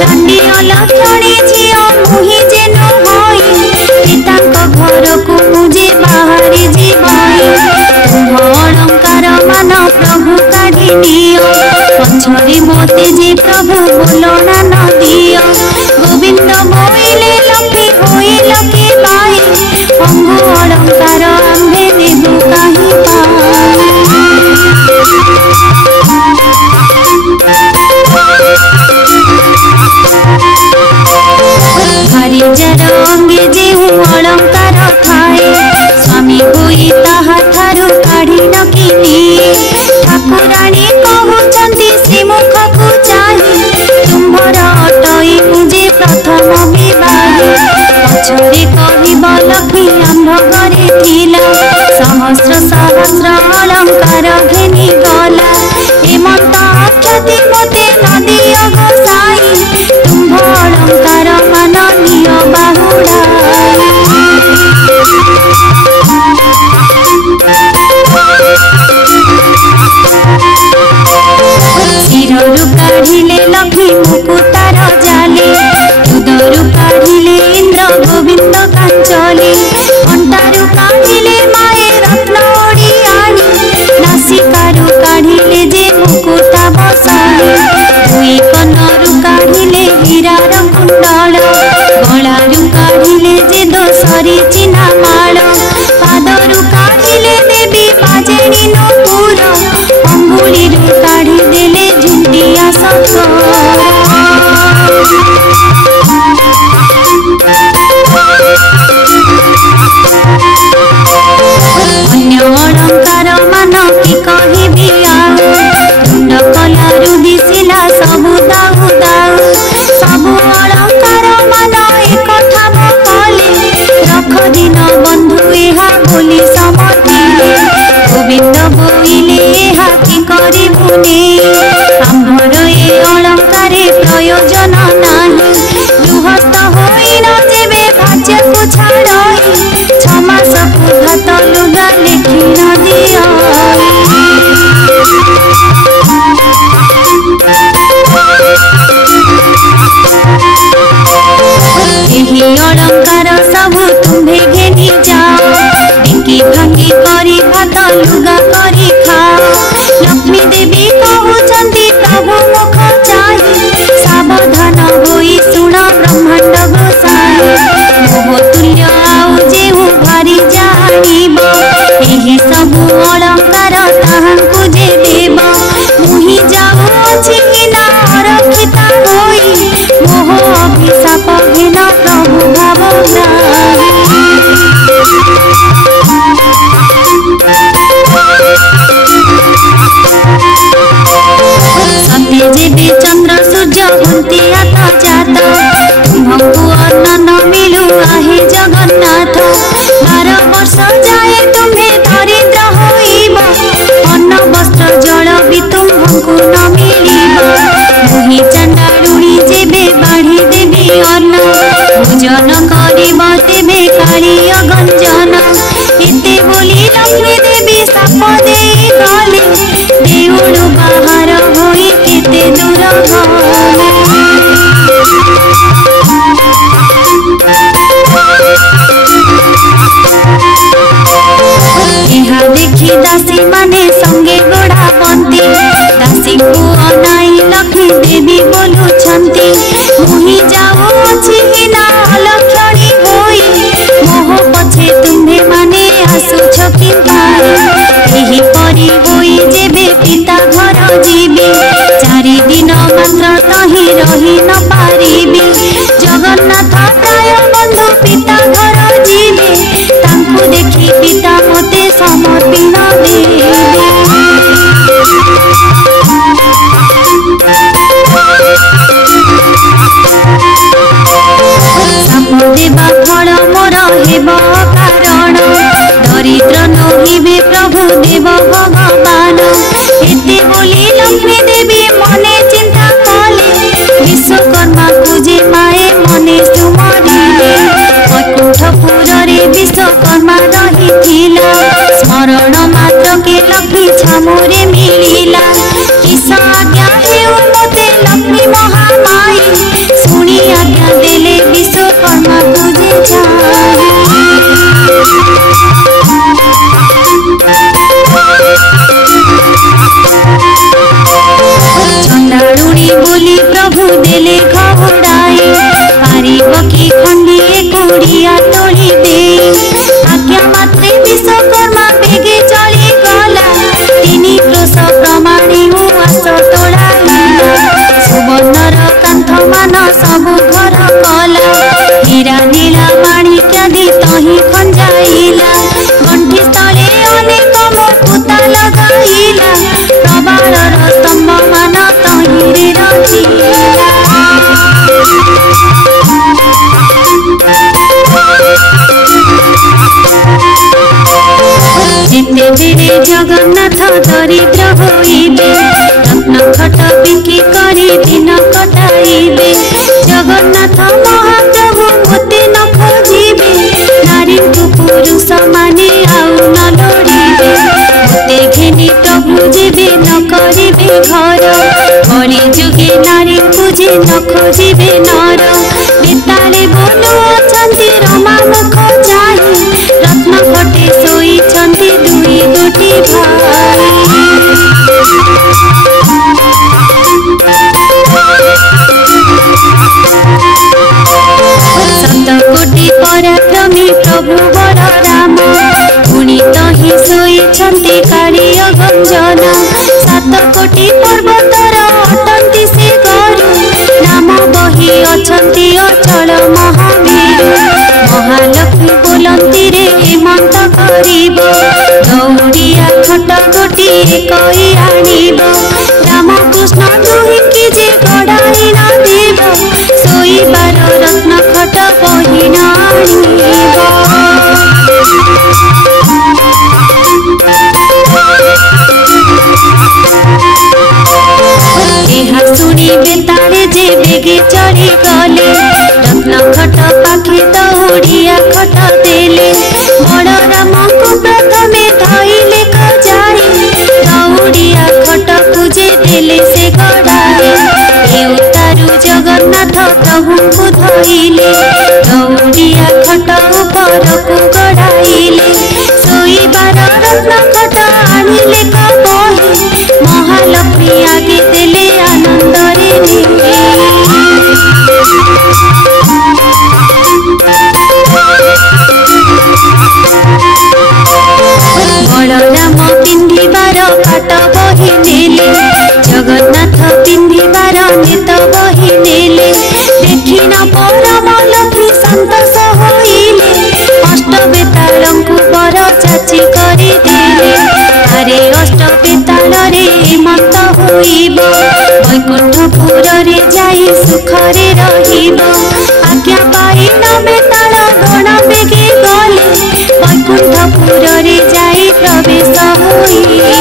रानी अलक्षणी झियो मुहि जेन होई पिताक घर को मुझे बाहरी जीवाई अलंकार मान प्रभु काढ़ी नियो पछरे मते जे प्रभु बोलना न दियो गोविंद बोइले लक्ष्मी होइल के माई अंगु अलंकार आंबे देबु काहि भारी जर अंगे जे अलंकार थाए स्वामी होई ताहा थारु काढ़ी न किनी ठाकुराणी कहउछंती श्रीमुख को चाहि तुम्हर अटई मुझे प्रथम विवाह पछरे कहिब लक्ष्मी आंभ घरे थिला सहस्र सहस्र अलंकार घेनी गला हेमंत अक्षति मते नदिय गोसाई तुम्भ अलंकार माननीय बाहुड़ा शिररु काढ़िले लक्ष्मी मुकुतार जाले उदरु काढ़िले इंद्र गोविंद कांचले अंटारु काढ़िले माए रत्न ओडियाणी नासिकारु काढ़िले जे मुकुता बसाले दुई कनरु काढ़िले हीरार कुंडल गलारु काढ़िले जे दोसरी चिना माळ पादरु काढ़िले देवी पाजेणी नूपुर अंगुलीरु काढ़ी देले झुंडिया अन्य अलंकार मान कि कहिबि आउ तुंड कलारु दिसिला सबु दाउ दाउ सबु अलंकार मान एक ठाम कले रख दिन बंधु एहा बोली समर्पिले गोविंद बोइले एहा कि करिबुने आम्भर ए अलंकारे प्रयोजन नाही गृहस्थ होई न जेबे भाज्य को छाड़ई छमास को भात लुगा लेखि न दियो एही अलंकार सबु तुम्हे घेनी जाओ बिकी भांगी करी भात लुगा करी खाओ लक्ष्मी देवी कहउछंती प्रभु माने संगे गोड़ा बंती दासी को अनाई लक्ष्मी देवी बोलु छंती मुही जाओ अछि ना अलक्षणी होई मोह पछे तुम्हे माने आसुछ कि एही परी होई जेबे पिता घर जीवी चारि दिन मात्र तही रही न पारिबी जगन्नाथ प्राय बंधु पिता घर जीवी तांकु देखी पिता मते समर्पण देबे देवा फल मोर हेब कारण दरिद्र नहिबे प्रभु देव भगवान एते बोली लक्ष्मी देवी मने चिंता कले विश्वकर्मा पूजे माए मने सुमरिले वैकुंठपुर रे विश्वकर्मा रहिथिला स्मरण मात्र के लक्ष्मी छामुरे मिलिला किस आज्ञा हेउ मते लक्ष्मी महामाई सुनी आज्ञा देले विश्वकर्मा पूजे चंदारुणी बोली प्रभु देले घोड़ाई पारिब कि खंडिए कुड़िया तोड़ी दे आज्ञा मात्रे विश्वकर्मा बेगे चली गला तिनी क्रोश प्रमाणे उआस तोड़ाइला सुवर्णर कांथ मान सबु घर कला हीरा नीला माणिक्यादि तही खंजाइला गंठी स्थले अनेक मुकुता लगाइला प्रबालर स्तंभ मान तही रचिला जिते बेरे जगन्नाथ दरिद्र होइबे रत्न खट बिकी करी दिन कटाइबे जगन्नाथ महाप्रभु मते न खोजिबे नारी पुरुष माने आउ न लोड़िबे मते घेनी प्रभु जेबे न करिबे घर कली जुगे नारी पूजे न खोजिबे नर बेताले बोलु अछंती रमा मुख जाई रत्न खटे सोई छंती दुई गोटी भाई सत कोटी पराक्रमी प्रभु बड़ राम पुणी तही सोई छंती कालिय गंजन सात कोटी पर्वतर अटंती से गरु नाम बही अछंती अचल महावीर महालक्ष्मी बोलंती रे हेमंत करिब दौड़िया खट गोटी कई आनिब रामकृष्ण दुहिकी जे गड़ाई न देव सोईबार रत्न खट बही न आनिब शुणी बेताले जे बेगे चढ़ी गले रत्न खट पाखे दौड़िया खट देले बड़ राम को प्रथमे धइले खजाई दौड़िया खट पूजे देले से गड़ाए उतारू जगन्नाथ प्रभु को धइले दौड़िया खट ऊपर को गड़ाइले सोईबार रत्न खट आनिले कबही महालक्ष्मी आगे देले आनंद रे बलराम पिंधिबार पाट बही नेले जगन्नाथ पिंधिबार नेत बही नेले देखी न परम लक्ष्मी संतोष होइले अष्ट बेतालंकु बर चाची करी देले अरे अष्ट बेताल रे हेमंत होइब वैकुंठपुर रे जाई सुखरे रहिब आज्ञा पाई न बेताल गण बेगे गले वैकुंठपुर रे जाई प्रवेश होइले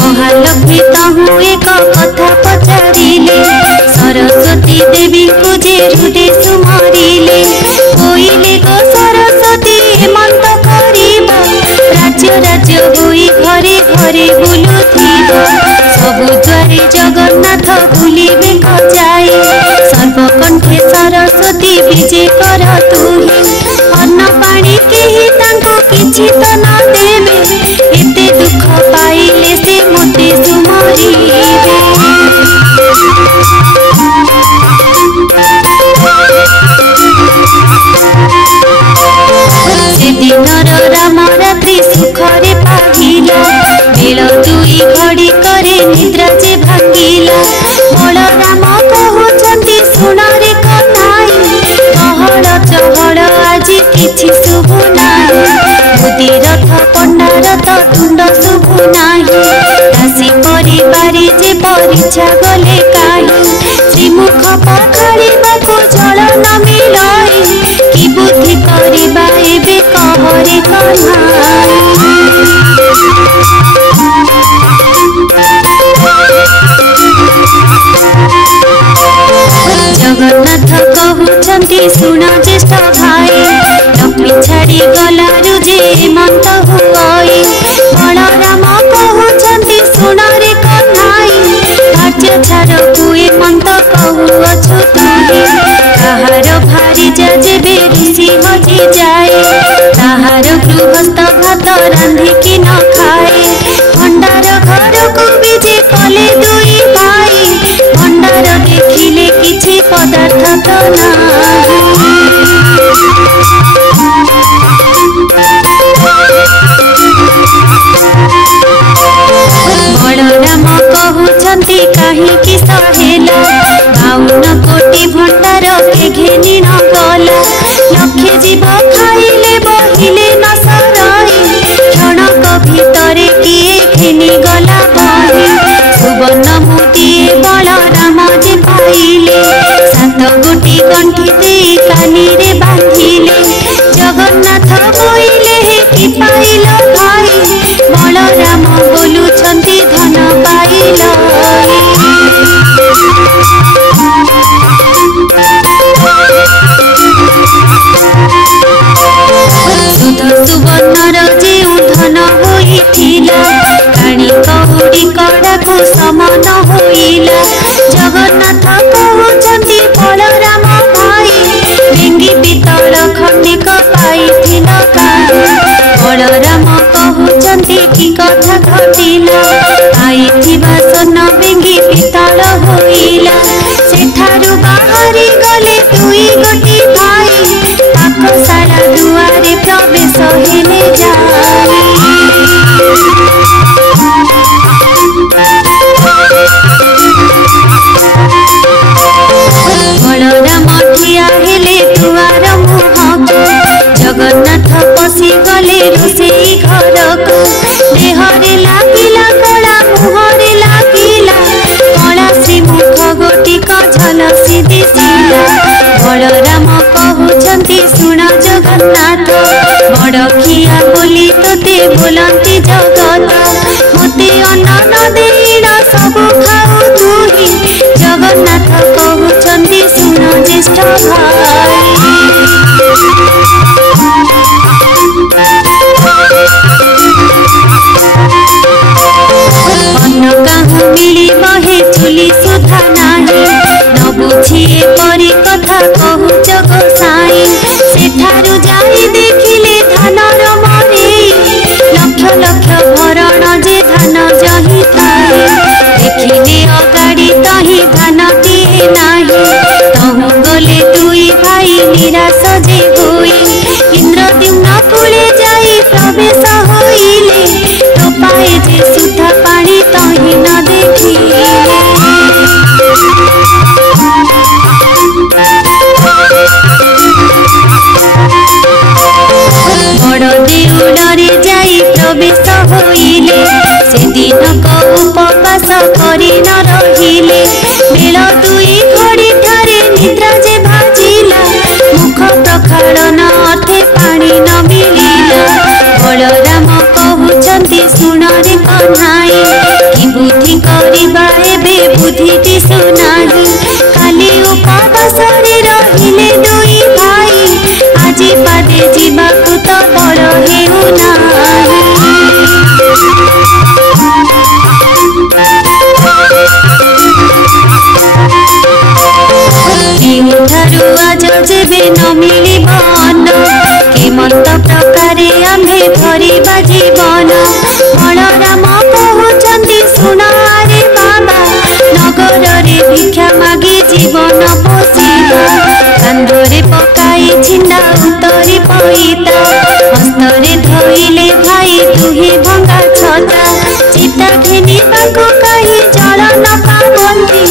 महालक्ष्मी तहु एक कथा पचारिले सरस्वती देवी को जे रुडे सुमरिले कोइले गो सरस्वती हेमंत करिब राज्य विजे कर तुही अन्न पानी केही तांको किछि तो न देबे एते दुख पाइले से मोते सुमरिबे से दिनर राम रात्रि सुखरे पाहिला बेल दुई घड़ी करे निद्रा जे भांगिला बलराम कहउछंती सुनरे कथाई कहल चहल आजी किछि शुभु नाही बुद्धि रथ पंडा रथ तुंड शुभु नाही दासी परिवारी जे परिछा गले काहे श्रीमुख पखाड़िबाको जल न मिलाई कि बुद्धि करिबा एबे कहरे कन्हाई जगन्नाथ कहउछंती सुन ज्येष्ठ भाई लक्ष्मी छाड़ी गलारु जे मंत हुई बलराम कहउछंती सुन रे कन्हाई कार्य छाड़ हुए मंत कहउछु तुही काहार भारी जेबे ऋषि हजि जाए ताहार गृहस्थ भात रांधि कि न खाए भंडार घर को विजे कले दुई भाई भंडार देखिले किछि पदार्थ तो नाही बलराम कहउछंती काहीकि सहेला 52 कोटी भंडार के घेनी न गला लक्षे जीव खाइले बहिले न सराई क्षणक भितरे किए घेनी गला बही सुवर्ण मोतीए बलराम जे पाइले 7 गोटी गंठी देई कानी रे बांधिले जगन्नाथ बोइले कि पाइल भाई बलराम बोलुछंती धन पाइल सुध सुवर्णर जेउ धन होइथिला काणी कहुड़ी कड़ाको समान होइला जगन्नाथ कहउछंती बलराम भाई भेंगी पितल खंडिक पाइथिल बलराम कहउछंती कि कथा घटिला पाइथिबा सोना भेंगी पितल होइला सेठारु बाहरी गले दुई गोटी भाई पाकशाला दुआरे प्रवेश हेले जाई बलराम ठिया हेले दुआर मुहको जगन्नाथ पशि गले रोषेई घरको देहरे लागिला कला मुहरे लागिला कला श्रीमुख गोटिक झलसी दिसिला बलराम कहउछंती सुन जगन्नाथ बड़खिया बोली तोते बोलंती जगत मते अन्न न देण सबु खाऊ तुही जगन्नाथ कहउछंती सुन ज्येष्ठ भाई अन्न काहू मिलिब हे चुली सुधा नाही न बुझिए परी कथा कहूच गोसाई सेठारु जाई देखिले धानर मरेई लक्ष लक्ष भरण जे धान जही थाए देखिले अगाड़ी तही धान दिए नाही तहु गले दुई भाई निराश जे होई इंद्रद्युम्न कूले जाई प्रवेश होइले टोपाए जे शुद्ध पानी तही न देखिले बड़ देउड़े जाई प्रवेश होइले से दिनक उपवास करि न रहिले बेल दुई घड़ी ठारे निद्रा जे भाजिला मुख प्रखाड़न अर्थे पानी न मिलिला जेबे न मिलिब अन्न केमंत प्रकारे आम्भे भरिबा जीवन बलराम कहउछन्ति सुन रे बाबा नगर रे भिक्षा मागी जीवन पोषिबा कांधरे पकाई छिंडा उतरी पईता हस्तरे धइले भाई दुहे भंगा छता चिता घेनी बाको कही जल न पावंती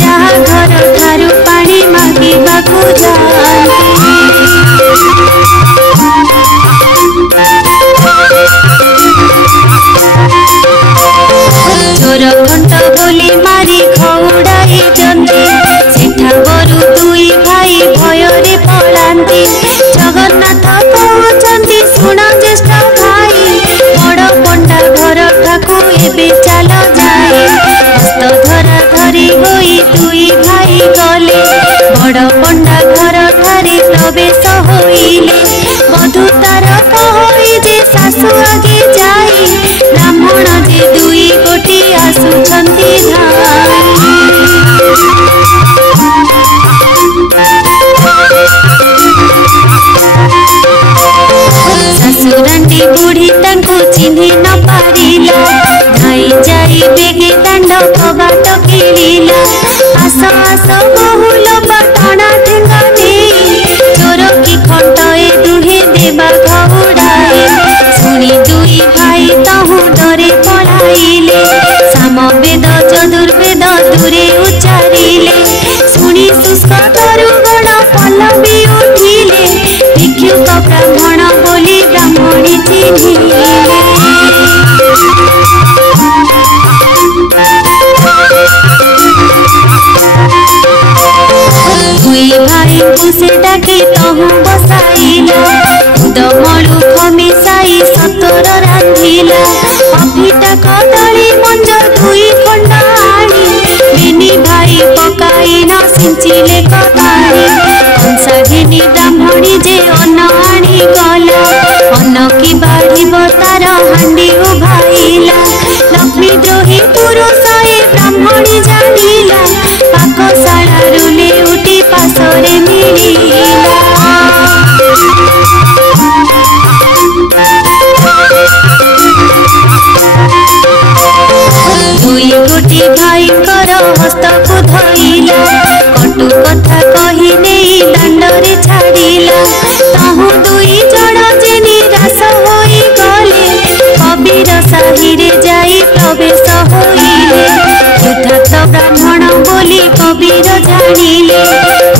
जहा घर ठारू पानी मागिबाकु जाती चोर घंट बोली मारी खौड़ाई जंती सेठा बरु दुई भाई भयरे पलांती जगन्नाथ कहउछन्ति सुन ज्येष्ठ भाई बड़ पंडा घर ठाकु एबे चाल जाए हस्त धरा धरी होई दुई भाई गले बड़ पंडा घर ठारे प्रवेश होइले बधू तार कहई जे सासु आगे जाई ब्राह्मण जे दुई गोटी आसुछन्ति सासुरांटी बुढ़ी तांको चिन्हि न पारिला धाई जाई बेगे दांड कबाट किलिला आस आस बहुल बटना ठेंगा देई चोर की खंडए दुहे देबा घौड़ाए सुनी दुई भाई तहु डरे पलाइले सामवेद चतुर्वेद दूरे उच्चारिले सुनी शुष्क तरुगण पल्लवी उठिले भिक्षुक ब्राह्मण बोली ब्राह्मणी चिन्हिले दुई भाई से डाकी तहु बसाइला दमलु खमिसाई सतर रांधिला अफिटा कदली मंज दुई खंड आनी बेनी भाई पकाई न सिंचिले कथारे कंसा घेनी ब्राह्मणी जे अन्न आनी गला अन्न की बाढ़िब तार हांडी उभाइला लक्ष्मी द्रोही पुरुष ए ब्राह्मणी जानिला पाकशाला रुले उठी पासरे मिलिला दुई गोटी भाई कर हस्त को धइला कटु कथा कही नहीं दांडरे छाड़िला तहु दुई जण जे निराश होई गले कबीर साहिरे जाई प्रवेश होइले यथार्थ ब्राह्मण बोली कबीर जानिले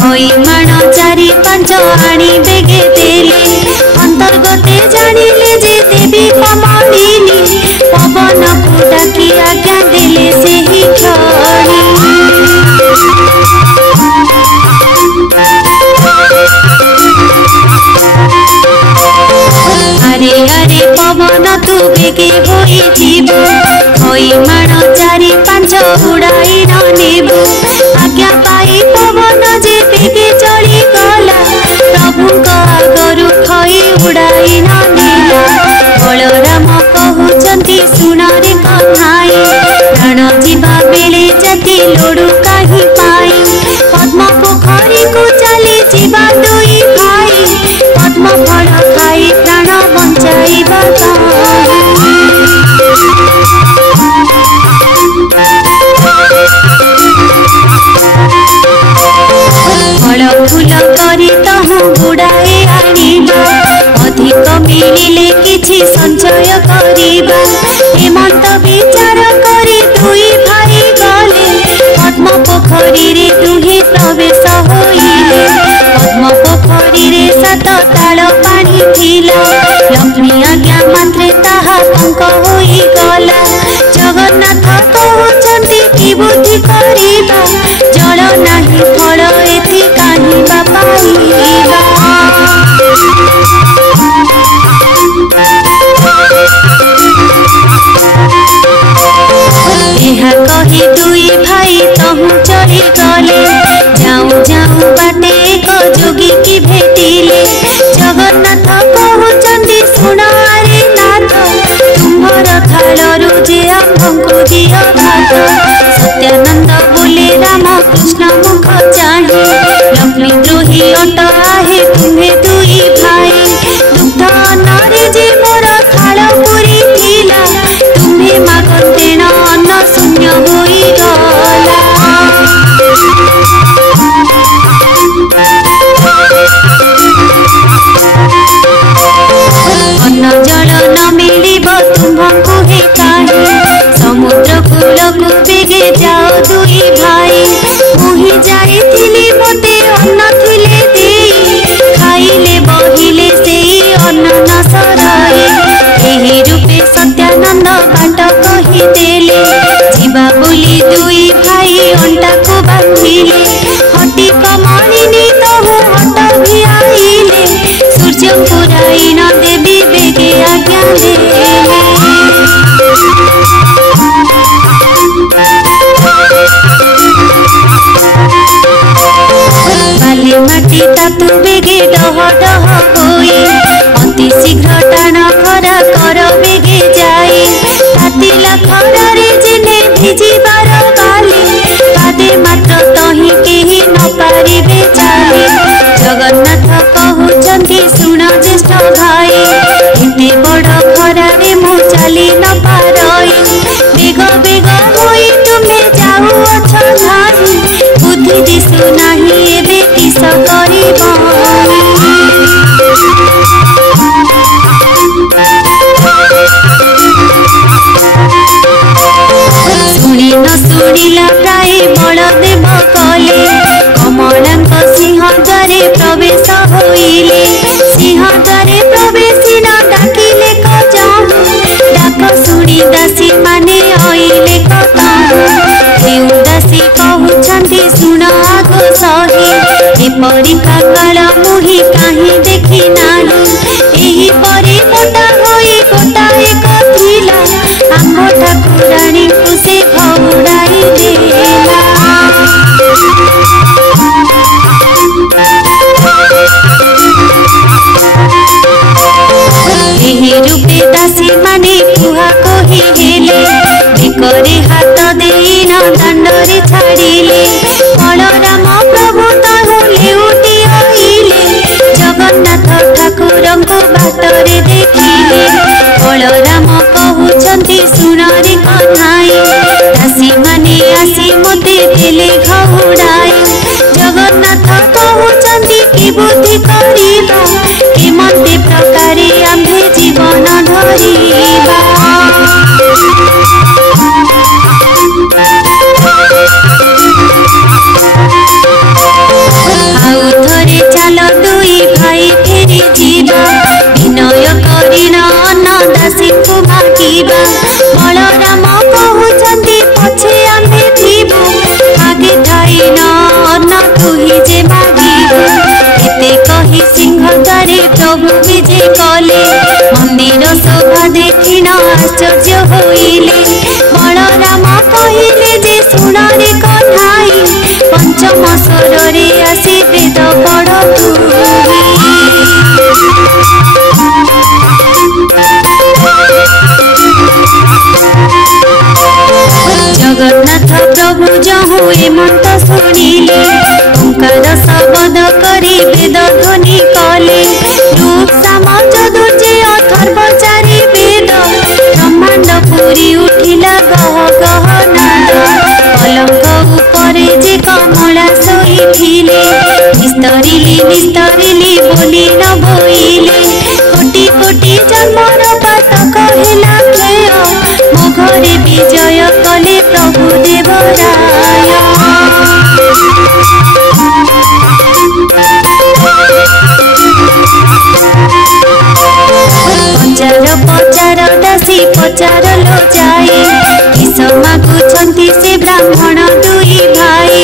होई माण चारि पांच आनी बेगे देले अंतर्गते जानिले जे देवी कमलिनी पवन को डाकी आज्ञा देले सेही क्षणी अरे अरे पवन तू बेगे होई जीवो होई माण चारि पांच उड़ाई न नेबो आज्ञा पाई पवन जे बेगे चली गला प्रभुक आगरु खई उड़ाई न नेला बलराम कहउछन्ति सुन रे कन्हाई प्राण जीवा बेले जाति लोडु काही पाई पद्म पोखरी को चली जीवा दुई भाई पद्म फल खाई प्राण बंचाइबा फल फूल करी तहु गुड़ाए आनिबा अधिक मिलिले किछि संचय करिबा हेमंत विचार करी दुई भाई गले पद्म पोखरी रे दुहे प्रवेश होइले पद्म पोखरी रे सात ताल पानी थिला लक्ष्मी आज्ञा मात्रे ताहा पंक होई गला जगन्नाथ कहउछन्ति कि बुद्धि करिबा जल नाही फल एथि काहिबा पाइबा ଏହା कही दुई भाई तहु चली गले जाऊं जाऊं बाटे एक जोगी की भेटिले जगन्नाथ कहउछन्ति सुन रे नाथ तुमर थालरु जे आम्भଙ୍କୁ दियो भात सत्यानंद बोले राम कृष्ण मुख चाहे विद्रोही अट आहे तुम्हे दुई भाई दुग्ध अन्नरे जे मोर थाल पुरी थिला तुम्हे मागतेण अन्न शून्य होई गला अन्न जल न मिलिब तुम्हको हे काहे समुद्र कूलकु बेगे जाओ दुई भाई मुही जाइथिली मते अन्न थिले देई खाइले बहिले सेई अन्न न सराए एही रूपे सत्यानंद बाट कहि देले जीवा बोली दुई भाई अंटा को बांधिले हटी कमलिनी तहु हट भिआइले सूर्य पुराइन देवी बेगे आज्ञा देले बाली माटी तातु बेगे डह डह होई अति शीघ्र टाण खरा कर बेगे जाए तातिला खरारे जेने भिजिबार बाली पादे मात्र तही केही न पारिबे चाले जगन्नाथ कहउचंती सुण ज्येष्ठ भाई एते बड़ खरारे मु चली न पारई बेग बेग होई तुमे जाऊ अछ धाई बुद्धि दिसु नाही एबे किस करिब शुणी न शुणिला प्राय बलदेव कले कमलांक सिंह द्वारे प्रवेश होइले सिंह द्वारे प्रवेशिन डाकिले कजाहु डाक शुणी दासी माने आइले कताहु दासी कहउछन्ति सुण आगो सही एपरि काकाल मुही काहे देखि नाही एही परि मोटा होई गोटा एक थिला आम्भ ठाकुराणी को से घौड़ाई देला एही रूपे दासी माने कुहा कहि हेले एकरे हाथ देई न दंडरे छाड़िले बलराम प्रभु ताहु लेउटी आइले जगन्नाथ ठाकुरंको बाटरे देखिले बलराम कहउचंती सुण रे कन्हाई दासी माने आसी मते देले घौड़ाई जगन्नाथ कहउचंती कि बुद्धि करिबा केमते प्रकारे आम्भे जीवन धरिबा आउ थरे चाल दुई भाई फेरी जीवा विनय करिन अन्न दासी को मागिबा बलराम कहउचंती पछे आम्भे जीवु आगे थाइन अन्न तुही जे मागिबु एते कहि सिंह द्वारे प्रभु विजे कले मंदिर शोभा देखिन आश्चर्य होइले बलराम कहिले जे सुण रे कन्हाई पंचम स्वरे आसी वेद पढ़ जगन्नाथ प्रभु जहु एमंत शुणिले ओंकार शब्द करी वेद ध्वनि कले रूप साम चतुर्जय अथर्वचारी वेद ब्रह्मांड पूरी उठिला गह गह नाद पलंक उपरे जे कमला शोइथिले निस्तरिली बोली न बोइले कोटि कोटि जन्मर पातक हेला क्षय मो घरे विजय कले प्रभु देवराय पचार पचार दासी पचार लो जाए किस मागुछन्ति से ब्राह्मण दुई भाई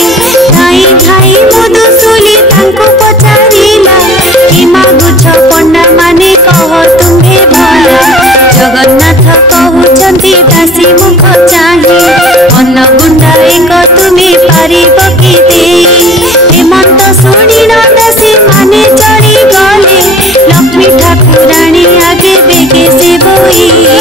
धाई धाई मधुसूली तांको पचारिला कि मागुछ पंडा माने कह तुम्हे भला जगन्नाथ कहउछन्ति दासी मुख चाहे अन्न गुंडा एक तुमे पारिब कि देई हेमंत शुणिन दासी माने चढ़ी गले लक्ष्मी ठाकुराणी आगे बेगे से बोइले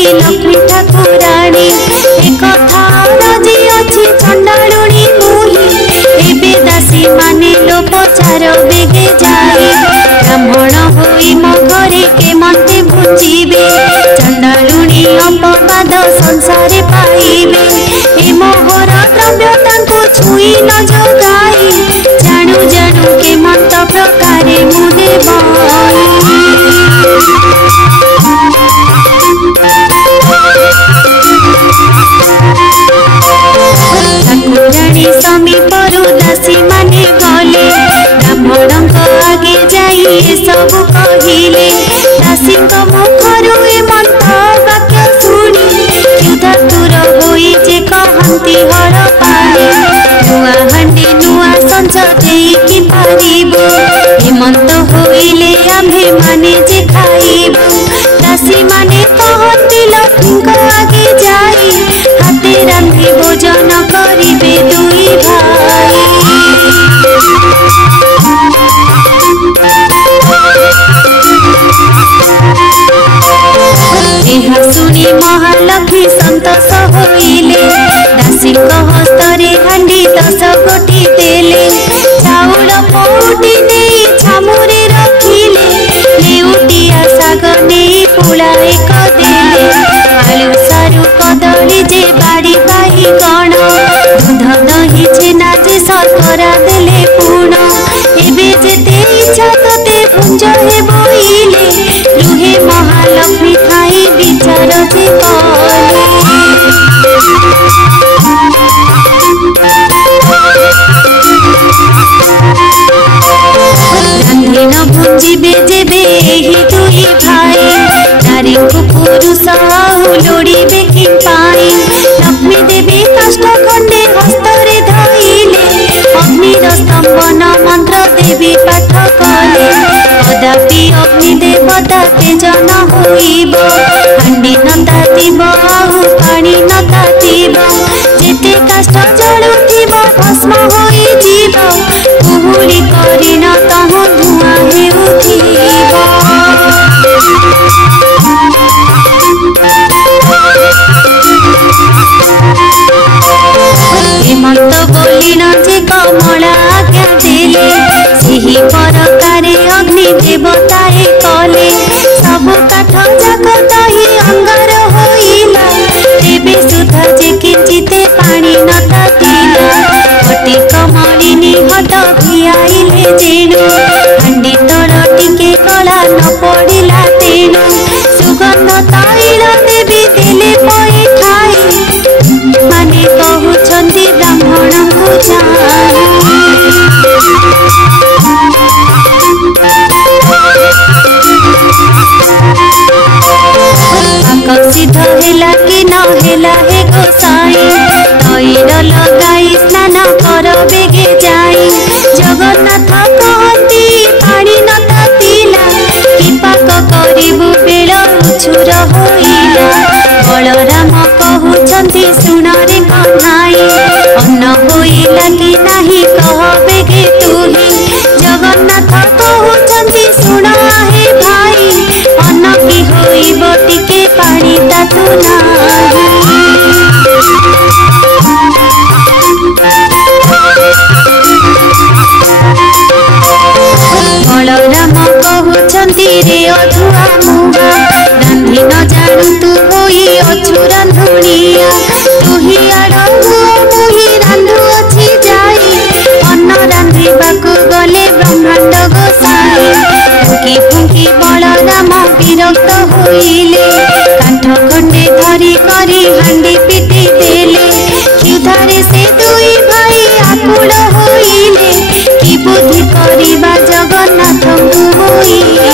देवी लक्ष्मी ठाकुराणी एक रजी अच्छी चंडालुणी मुही एबे दासी माने लो पचार बेगे जाए ब्राह्मण होई मो घरे के मते भुजिबे चंडालुणी अपवाद संसारे पाइबे ए मोहर द्रव्य तांको छुई न जोगाई जाणु जाणु के मंत प्रकारे मुदे ठाकुराणी समीपरू दासी माने गले ब्राह्मण आगे जाई सब कहिले दासी मुखरू ए मंत वाक्य शुणी क्षुधा दूर होई जे कहंती हर पाए नुआ हांडी नुआ संच देई पारिबो हेमंत होइले आम्भे माने जे खाइबो दासी माने कहंती लक्ष्मी आगे जाई हाथे रांधि भोजन करिबे दुई भाई एहा सुनी महालक्ष्मी संतोष होइले दासी हस्तरे हांडी 10 गोटी देले चाउल पौटी नहीं छामुरे रखिले लेउटिया साग नहीं पुला एक देले आलू सारू कदली जे बाड़ी बाई गण दूध दही छेना जे शर्करा देले पूर्ण एबे जेते इच्छा तते भुंज हे बोइले रुहे महालक्ष्मी खाई विचार जे कले रांधे न भुंजिबे जेबे एही दुई भाई नारी को पुरुष आउ लोड़ीबे कि पाई लक्ष्मी देवी काष्ठ खंडे हस्तरे धइले अग्निर स्तंभन मंत्र देवी पाठ कले कदापि अग्नि देवता तेजन होइब हांडी न तातिब आउ पानी न तातिब जेते काष्ठ जळुथिब भस्म होई जीव कुहुली करी न तहु धुआं हेउथिब हेमंत बोली न जे कमला आज्ञा देले सेही परकारे अग्नि देवताए कले सबु काठ जाक दही अंगार होइला तेबे सुधा जे किंचिते पानी न तातिला घटी कमलिनी हट भियाइले जेणु हांडी तल टिके कला न पड़िला तेणु सुगंध तैल देवी देले पई ठाई माने कहउछंती ब्राह्मण को जाई सिद्ध हेला कि न हेला हे गोसाई तैल लगाई स्नान कर बेगे जाई जगन्नाथ कहती पानी न तातिला कि पाक करिबु बेल उछुर होइला बलराम कहउछंती सुन रे कन्हाई अन्न होइला कि नाही कह बेगे तुही जगन्नाथ कहउछंती सुन हे भाई अन्न कि होइब टिके पानी तातु नाही बलराम कहउछंती रे अधुआ मुआ रांधि न जाणु तू होई अछु रांधुनिया तुही आड़ू मुही रांधु अछि जाई अन्न रांधिबाकु गले ब्रह्मांड गोसाई फुंकी फुंकी बलराम विरक्त होइले काठ खंडे धरी करी हांडी पिटी देले क्षुधारे से दुई भाई आकुल होइले कि बुद्धि करिबा जगन्नाथଙ୍କୁ होइले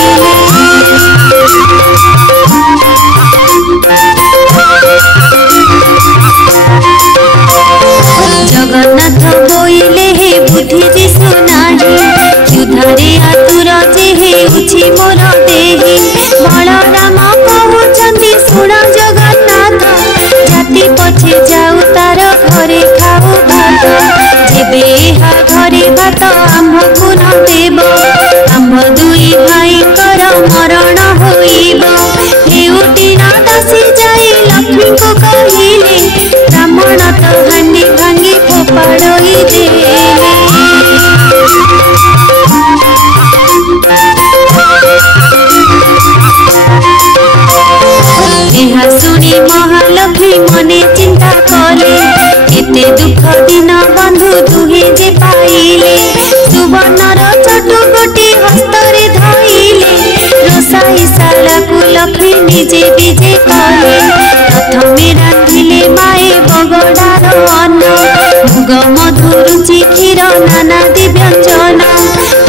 जगन्नाथ बोइले हे बुद्धि दिसु नाही क्षुधारे आतुर जे हेउछि मोर देहि बलराम कहउछंती सुण जगन्नाथ जाति पछे जाऊ तार घरे खाऊ भात जेबे एहा घरे भात आम्भकु न देब आम्भ दुई भाईकर मरण होइब हेउटी न दासी जाई ଏହା ଶୁଣି ମହାଲକ୍ଷ୍ମୀ ମନେ ଚିନ୍ତା କଲେ, କେତେ ଦୁଃଖ ଦିନ ବନ୍ଧୁ ଦୁହେଁ ଯେ ପାଇଲେ। ସୁବର୍ଣ୍ଣର ଚଟୁ ଗୋଟି ହସ୍ତରେ ଧଇଲେ, ରୋଷାଇ ଶାଳାକୁ ଲକ୍ଷ୍ମୀ ନିଜେ ବିଜେ କଲେ। ପ୍ରଥମେ ରାନ୍ଧିଲେ ମାଏ ବଗଡ଼ାର ଅନ୍ନ, ମୁଗ ମଧୁ ରୁଚି କ୍ଷୀର ନାନାଦି ବ୍ୟଞ୍ଜନ।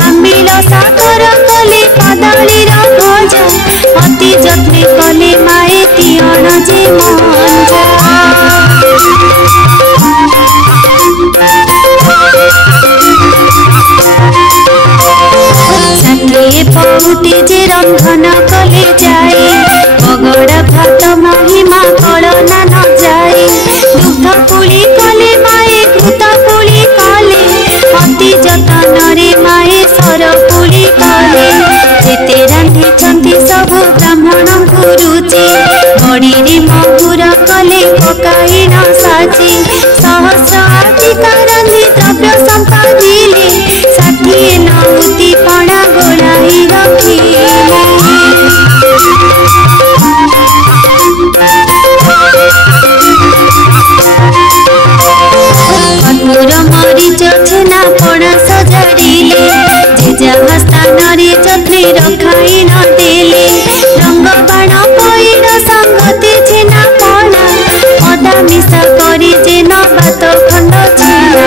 ଆମ୍ବିଳ ସାଗର କଲେ କଦଳୀର ଭୋଜ, ଅତି ଯତ୍ନେ କଲେ ମାଏ ତିଅଣ ଯେ ମଞ୍ଜା। ଷାଠିଏ ପଉଟି ଯେ ରନ୍ଧନ କଲେ ଯାଏ, ବଗଡ଼ା ଭାତ ମହିମା କଳନା ନ ଯାଏ। ଦୁଗ୍ଧ ପୁଳି କଲେ ମାଏ ଘୃତ ପୁଳି କଲେ, ଅତି ଯତନରେ ମାଏ ସର ପୁଳି କଲେ। ଯେତେ ରାନ୍ଧିଛନ୍ତି ସବୁ ବ୍ରାହ୍ମଣଙ୍କୁ ରୁଚି, ବଡ଼ିରେ ମହୁର କଲେ ପକାଇଣ ସାଜି। ସହସ୍ର ଅଧିକା ରାନ୍ଧି ଦ୍ରବ୍ୟ ସମ୍ପାଦିଲେ, 60 ନଉତି ପଣା ଗୋଳାଇ ରଖିଲେ। କର୍ପୂର ମରିଚ ଛେନା ପଣା ସଜାଡ଼ିଲେ, ଯେ ଯାହା ସ୍ଥାନରେ ଯତ୍ନେ ରଖାଇଣ ଦେଲେ। ରଙ୍ଗ ବାଣ ପଇଡ଼ ସଙ୍ଗତେ ଛେନା ପଣା, ଅଦା ମିଶା କରି ଯେ ନବାତ ଖଣ୍ଡ ଛେନା।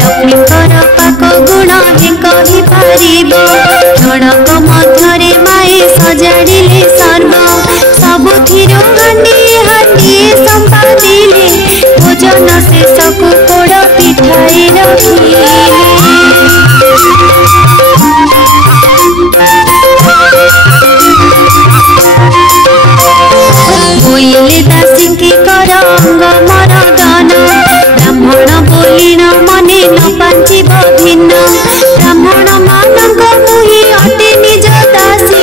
ଲକ୍ଷ୍ମୀଙ୍କର ପାକ ଗୁଣ ହେ କହିପାରିବ, ଜଣକ ମଧ୍ୟରେ ମାଏ ସଜାଡ଼ିଲେ ସର୍ବ। ସବୁଥିରୁ ହାଣ୍ଡିଏ ହାଣ୍ଡିଏ ସମ୍ପାଦିଲେ, ଭୋଜନ ଶେଷକୁ ପୋଡ଼ ପିଠାଏ ରଖିଲେ। ବୋଇଲେ ଦାସୀଙ୍କି କର ଅଙ୍ଗ ମରଦନ, ବ୍ରାହ୍ମଣ ବୋଲିଣ ମନେ ନ ପାଞ୍ଚିବ ଭିନ୍ନ। ବ୍ରାହ୍ମଣ ମାନଙ୍କ ମୁହିଁ ଅଟେ ନିଜ ଦାସୀ,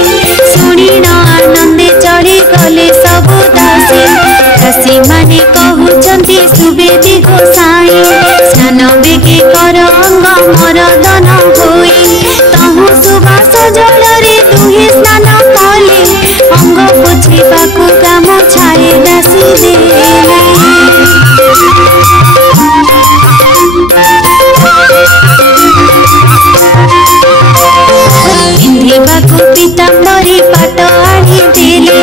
ଶୁଣିଣ ଆନନ୍ଦେ ଚଢ଼ି ଗଲେ ସବୁ ଦାସୀ। ଦାସୀ ମାନେ କହୁଛନ୍ତି ସୁବେଦୀ ଗୋସାଇଁ, ସ୍ନାନ ବେଗେ କର ଅଙ୍ଗ ମରଦନ ହୋଇ। ତହୁଁ ସୁବାସ ଜଳରେ ଦୁହେଁ ସ୍ନାନ କଲେ, ଅଙ୍ଗ ପୋଛିବାକୁ ଗାମୁଛାଏ ଦାସୀ ଦେଲେ। ପିନ୍ଧିବାକୁ ପୀତାମ୍ବରୀ ପାଟ ଆଣି ଦେଲେ,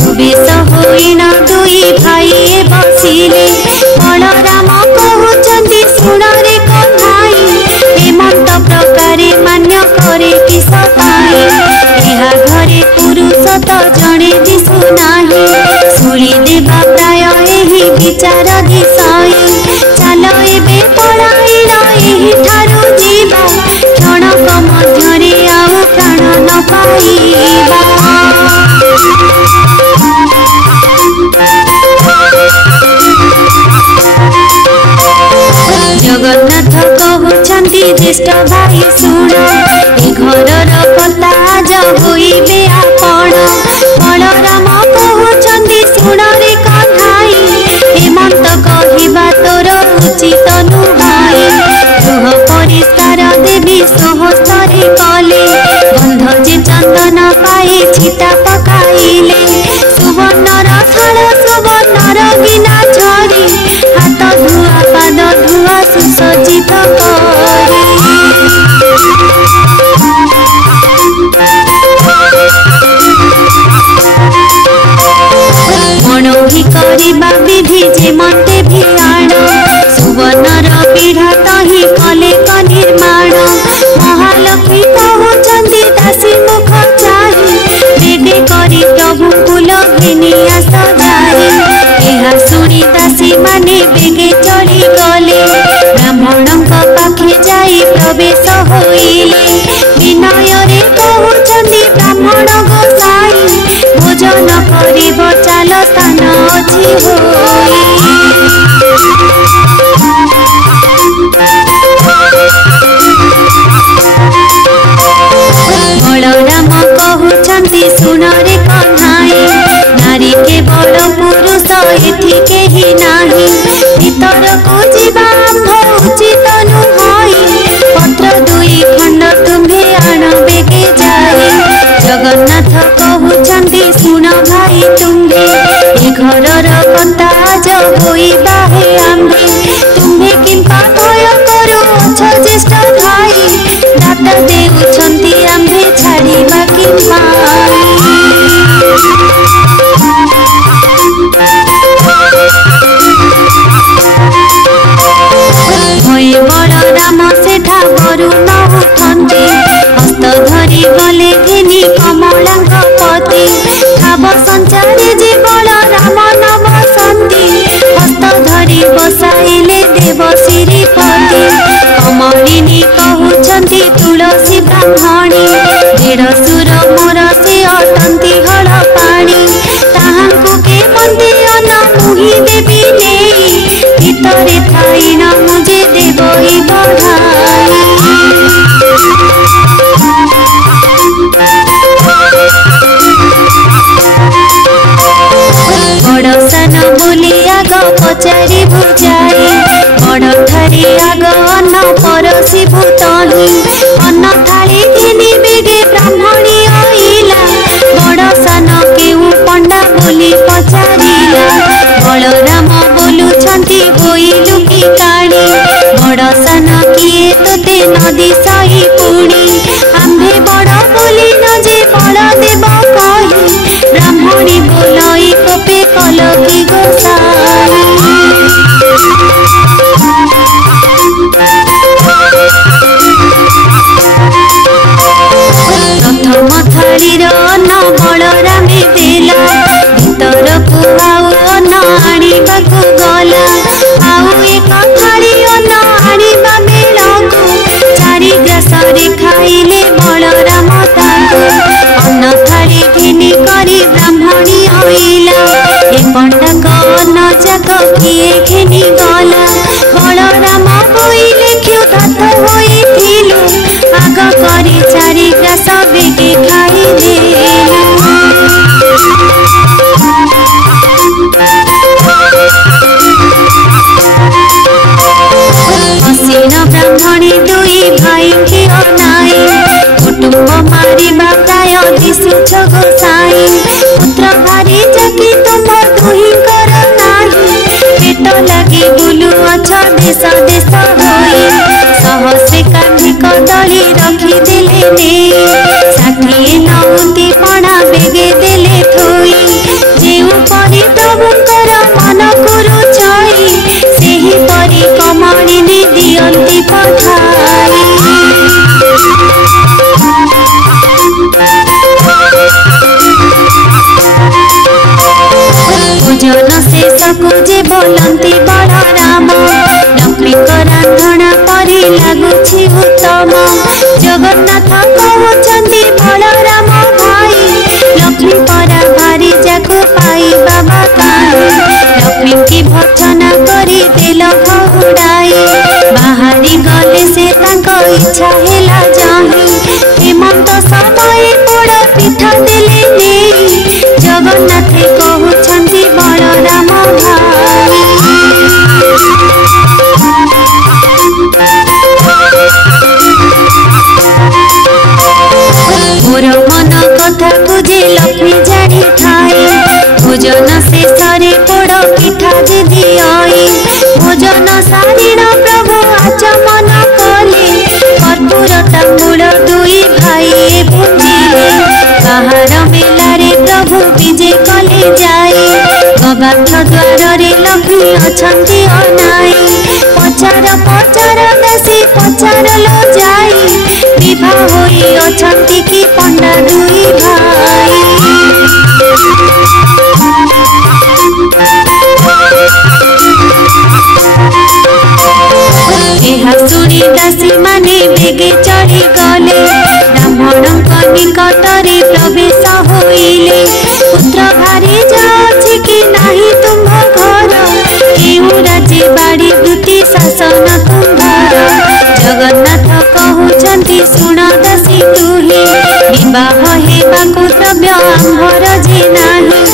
ସୁବେଶ ହୋଇଣ ଦୁଇ ଭାଇ ବସିଲେ। ବଳରାମ କହୁଛନ୍ତି ଶୁଣରେ କହ୍ନାଇ, ହେମନ୍ତ ପ୍ରକାରେ ମାନ୍ୟ କରେ କିସ ପାଇଁ। ଏହା ଘରେ ପୁରୁଷ ତ ଜଣେ ଦିଶୁନାହିଁ, ଶୁଳି ଦେବା ପ୍ରାୟ ଏହି ବିଚାର ଦିଶଇ। ଚାଲ ଏବେ ପଳାଇଣ ଏହିଠାରୁ ଯିବା, କ୍ଷଣକ ମଧ୍ୟରେ ଆଉ ପ୍ରାଣ ନ ପାଇବା। ଜଗନ୍ନାଥ କହୁଛନ୍ତି ଜ୍ୟେଷ୍ଠ ଭାଇ ଶୁଣ, ଏ ଘରର କଥା ଆଜ ହୋଇବେ ଆପଣ। ବଳରାମ କହୁଛନ୍ତି ଶୁଣରେ କହ୍ନାଇ, ହେମନ୍ତ କହିବା ତୋର ଉଚିତ ନୁହେଁ। ଗୃହ ପରିଷ୍କାର ଦେବୀ ସହସ୍ତରେ କଲେ, ଗନ୍ଧ ଯେ ଚନ୍ଦନ ପାଇ ଛିଟା ପକାଇଲେ। ସୁବର୍ଣ୍ଣର ଥାଳ ସୁବର୍ଣ୍ଣର ଗିନା ଛଡ଼ି, ହାତ ଧୁଆ ପାଦ ଧୁଆ ସୁସଜ୍ଜିତ କରି। ମଣୋହି କରିବା ବିଧି ଯେ ମତେ ଭିଆଣ, ସୁବର୍ଣ୍ଣର ପିଢ଼ା ତହିଁ କଲେ ନିର୍ମାଣ। ମହାଲକ୍ଷ୍ମୀ କହୁଛନ୍ତି ଦାସୀ ମୁଖ ଚାହିଁ, ବେଗେ କରି ପ୍ରଭୁ ଫୁଲ ଘେନିଆ ସଜାଇ। ଏହା ଶୁଣି ଦାସୀ ମାନେ ବେଗେ ଚଢ଼ି ଗଲେ, ବ୍ରାହ୍ମଣଙ୍କ ପାଖେ ଯାଇ ପ୍ରବେଶ ହୋଇଲେ। ବିନୟରେ କହୁଛନ୍ତି ବ୍ରାହ୍ମଣ ଗୋସାଇଁ, ଭୋଜନ କରିବ ଚାଲ ସ୍ଥାନ ଅଛି ହୋଇ। घरर कथा जो होइबा हे आम्भे तुम्हे किंपा भय करू अछ ज्येष्ठ भाई दाता देउछंती आम्भे छाड़िबा किंपा भय बड़ राम सेठा बरु न उठंती हस्त धरी गले घेनी कमलांग पति खाब संचारी जे बड़ राम न बसंती हस्त धरी बसाइले देव श्रीपति कमलिनी कहउछंती तुलसी ब्राह्मणी भेड़ सुर मोर से अटंती हल पानी ताहांकु के मंदी अन मुही देवी नेई भितरे थाई न मुझे देवई बढ़ाई बड़ सान बोली आग पचारि बुझाई बड़ ठारी आग अन्न परसी भूतही अन्न थाली घिनी बेगे ब्राह्मणी आइला बड़ सान केउ पंडा बोली पचारिला बलराम बोलुछंती होइलु की काणी बड़ सान किए तोते नदी सही पुणी आम्भे बड़ बोली न जे बड़ देव कही ब्राह्मणी बोलई कोपे कल की गोसाई प्रथम थालीर अन्न बलरामे देला भीतर को आउ अन्न आनिबाकु गला आउ एक थाली अन्न आनिबा बेलकु चारि ग्रासरे खाइले बलराम ताकु अन्न थाली घिनी करी ब्राह्मणी आइला ए पंडाक अन्न जाक किए घिनी गला बलराम बोइले क्षुधार्त होइथिलु आग करी चारि ग्रास बेगे खाइदेलु हसीन ब्राह्मणी दुई भाई की अनाई कुटुंब मारिबा प्राय दिशुछ गोसाई पुत्र भारी जाकी तुम दुही कर नाही पेट लगी बुलु अछ देश देश होई सहस्रे कांधी कदली रखी देले ने षाठिए नौती पणा बेगे देले थोई जेउ परी प्रभुकर मन कुरु छई सेही परी कमलिनी दियंती पठाई भोजन शेष को जे बोलंती बलराम लक्ष्मी रांधणा परी लागुछि उत्तम जगन्नाथ कहउछंती बलराम भाई लक्ष्मी परा भारी जाको पाई बाबा काई लक्ष्मी की भर्सना करी देल घुड़ाई बाहरी गले से तांको इच्छा हेला जाही हेमंत समय पोड़ पिठा देले नेई जगन्नाथ कहउछंती बलराम भाई मोर मन कथा बुझे लक्ष्मी जानी थाई भोजन शेषरे पोड़ पिठा जे दियाई भोजन सारिण प्रभु आचमन कले कर्पूर तांबूल दुई भाई भुंजिले बाहर मेलारे प्रभु विजे कले जाई गवाक्ष द्वार रे लक्ष्मी अछंती अनाई पचार पचार दासी पचार लो जाई विवाह होई अछंती की पंडा दुई भाई एहा सुनी दासी माने बेगे चढ़ी गले ब्राह्मण निकटरे प्रवेश होइले पुत्र भारी जाछि कि नाही तुम घर केउ राज्य बाड़ी वृत्ति शासन तुम्हार जगन्नाथ कहउछंती सुन दासी तुही विवाह हेबाकु द्रव्य आम्भर जे नाही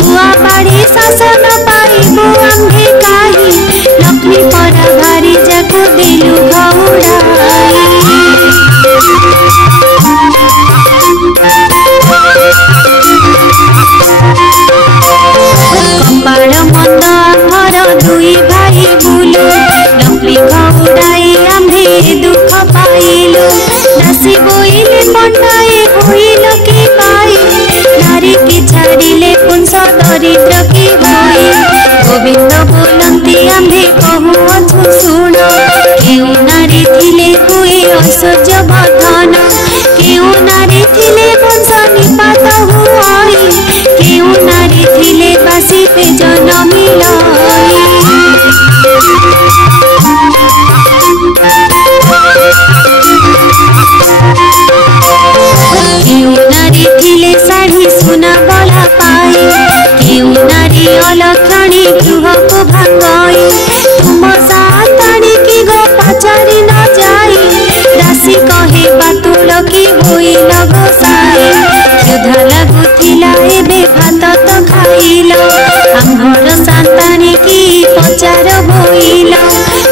गुआ बाड़ी शासन पाइबु आम्भे काहि लक्ष्मी परा भारी जाकु दिलु घौड़ाई चरित्र की होई गोविंद बोलती आम्भे कहूअछु शुण केउ नारी थिले हुए ऐश्वर्य वर्धन केउ नारी थिले वंश निपात हुई केउ नारी थिले बासी पे जन्म मिलाई केउ नारी थिले शाढ़ी सुना बला पाई केउ नारी अलक्षणी गृह को भांगई तुम साताणी की गो पचारि न जाई राशि कहे बातुल की होई लगोसाई युद्ध लागुथिला एबे भात तो खाइल आम्भर साताणी की पचार बोइल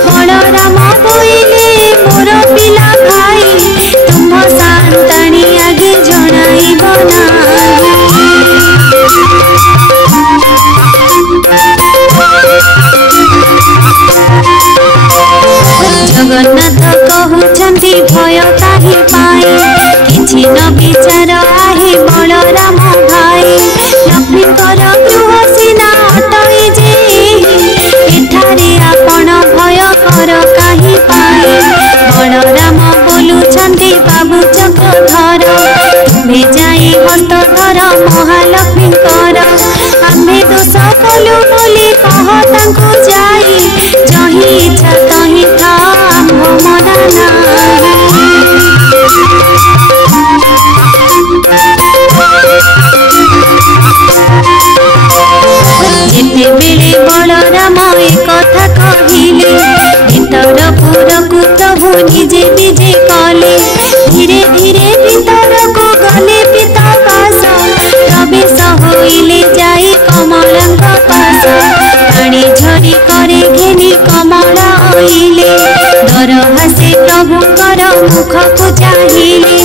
बलराम बोइले मोर पिला भाई तुम साताणी आगे जणाइब नाही जगन्नाथ कहउछन्ति भय ताहि पाई किछि न विचार आहे बलराम भाई लक्ष्मीकर गृह सीना हटाई जे एठारे आपण भय कर काहि पाई बलराम बोलुछन्ति बाबू चक्रधर तुमे जाई हस्तधर महालक्ष्मी कर आम्भे दोष कलु बोली कह तांकु जाई जही इच्छा तही था आम्भ मना नाही जेतेबेले बलराम ए कथा कहिले भीतरपुरकु प्रभु निजे निजे कले धीरे धीरे भीतरकु गले पितवास प्रवेश होइले जाई कमलांक पास पाणी झरी करे घेनी कमला आइले डर हासे प्रभुकर मुख को चाहिले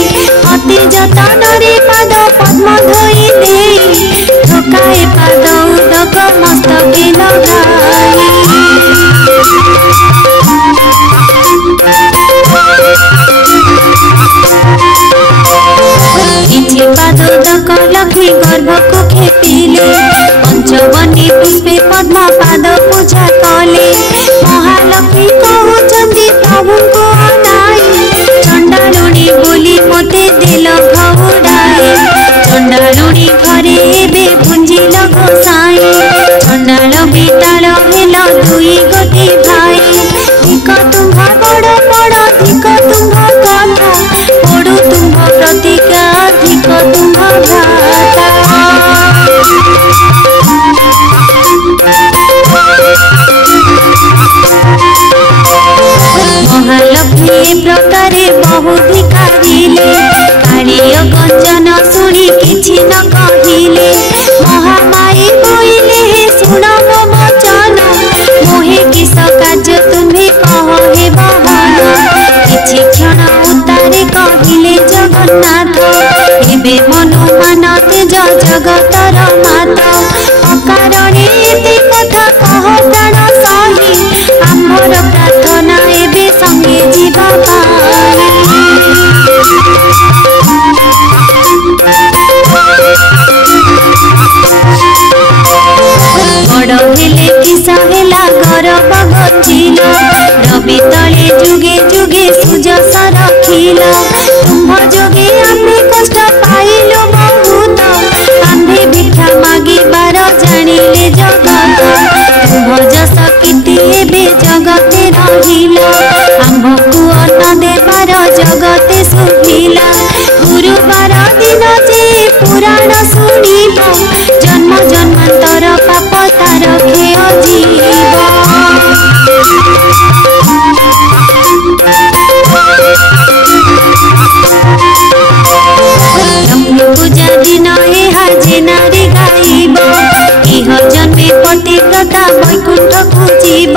अति जतनरे पाद पद्म धोई देई ठोकाए पाद उदक मस्तके लगाई किछि पाद उदक लक्ष्मी गर्भ को खेपिले पंचवनी पुष्पे पद्म पाद पूजा कले महालक्ष्मी कहउछन्ति प्रभु को अनाई चंडालुणी बोली मते देल घौड़ाई चंडालुणी घरे एबे पुंजिल गोसाई चंडाल बेताल हेल दुई गोटे भाई धिक तुम्भ बड़ बड़ धिक तुम्भ कथा पड़ू तुम्भ प्रतिज्ञा धिक तुम्भ भ्राता महालक्ष्मी प्रकारे बहु धिकारिले कालिय गंजन शुणी किछि न कहिले महामाई बोइले हे सुन मो वचन मोहे किस कार्य तुम्हे कह हे बहन किछि क्षण उतारे कहिले जगन्नाथ एबे मनु मानते जगतर मात अकारणे एते कथा कह प्राण सही आम्भर प्रार्थना एबे संगे जीवा पाई बड़ हेले किसा हेला गरब गचिल रवि तले जुगे जुगे सुजस रखिल तुम्भ जोगे आम्भे कष्ट पाइलु बहुत आम्भे भिक्षा मागिबार जानिले जगत तुम्भ जस कीर्ति एबे जगते रहिल आम्भकु अन्न देबार जगते सुभिल गुरुबार दिन जे पुराण शुणिब जन्म जन्मांतर पाप तार खेय जीव लक्ष्मी पूजा दिन एहा जे नारी गाइब इह जन्मे पतिव्रता वैकुंठ को जीव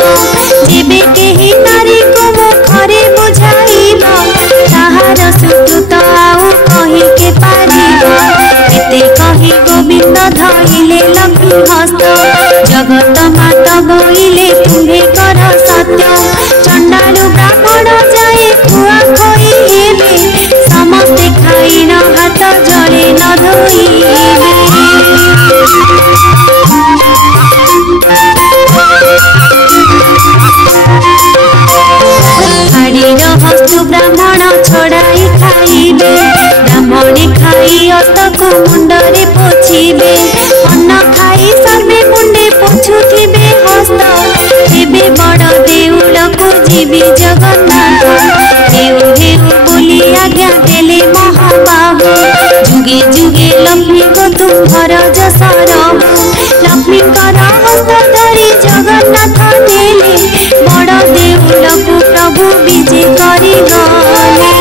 जेबे केही नारी को मुखरे बुझाइब ताहार सुकृत आउ कहि के पारिब एते कहि गोविंद धइले लक्ष्मी हस्त जगत माता बोइले तुम्हे कर सत्य चंडालु ब्राह्मण जाए खुआ खोई हेबे समस्ते खाइन हाथ जले न धोइबे मुंडरे पोछिबे अन्न खाई सर्वे मुंडे पोछुथिबे हस्त तेबे बड़ देउल को जीवी जगन्नाथ हेउ हेउ बोली आज्ञा देले महाबाहु जुगे जुगे लक्ष्मी को तुम्हार जस रहु लक्ष्मी हस्त धरी जगन्नाथ देले बड़ देउल को प्रभु विजय करी गले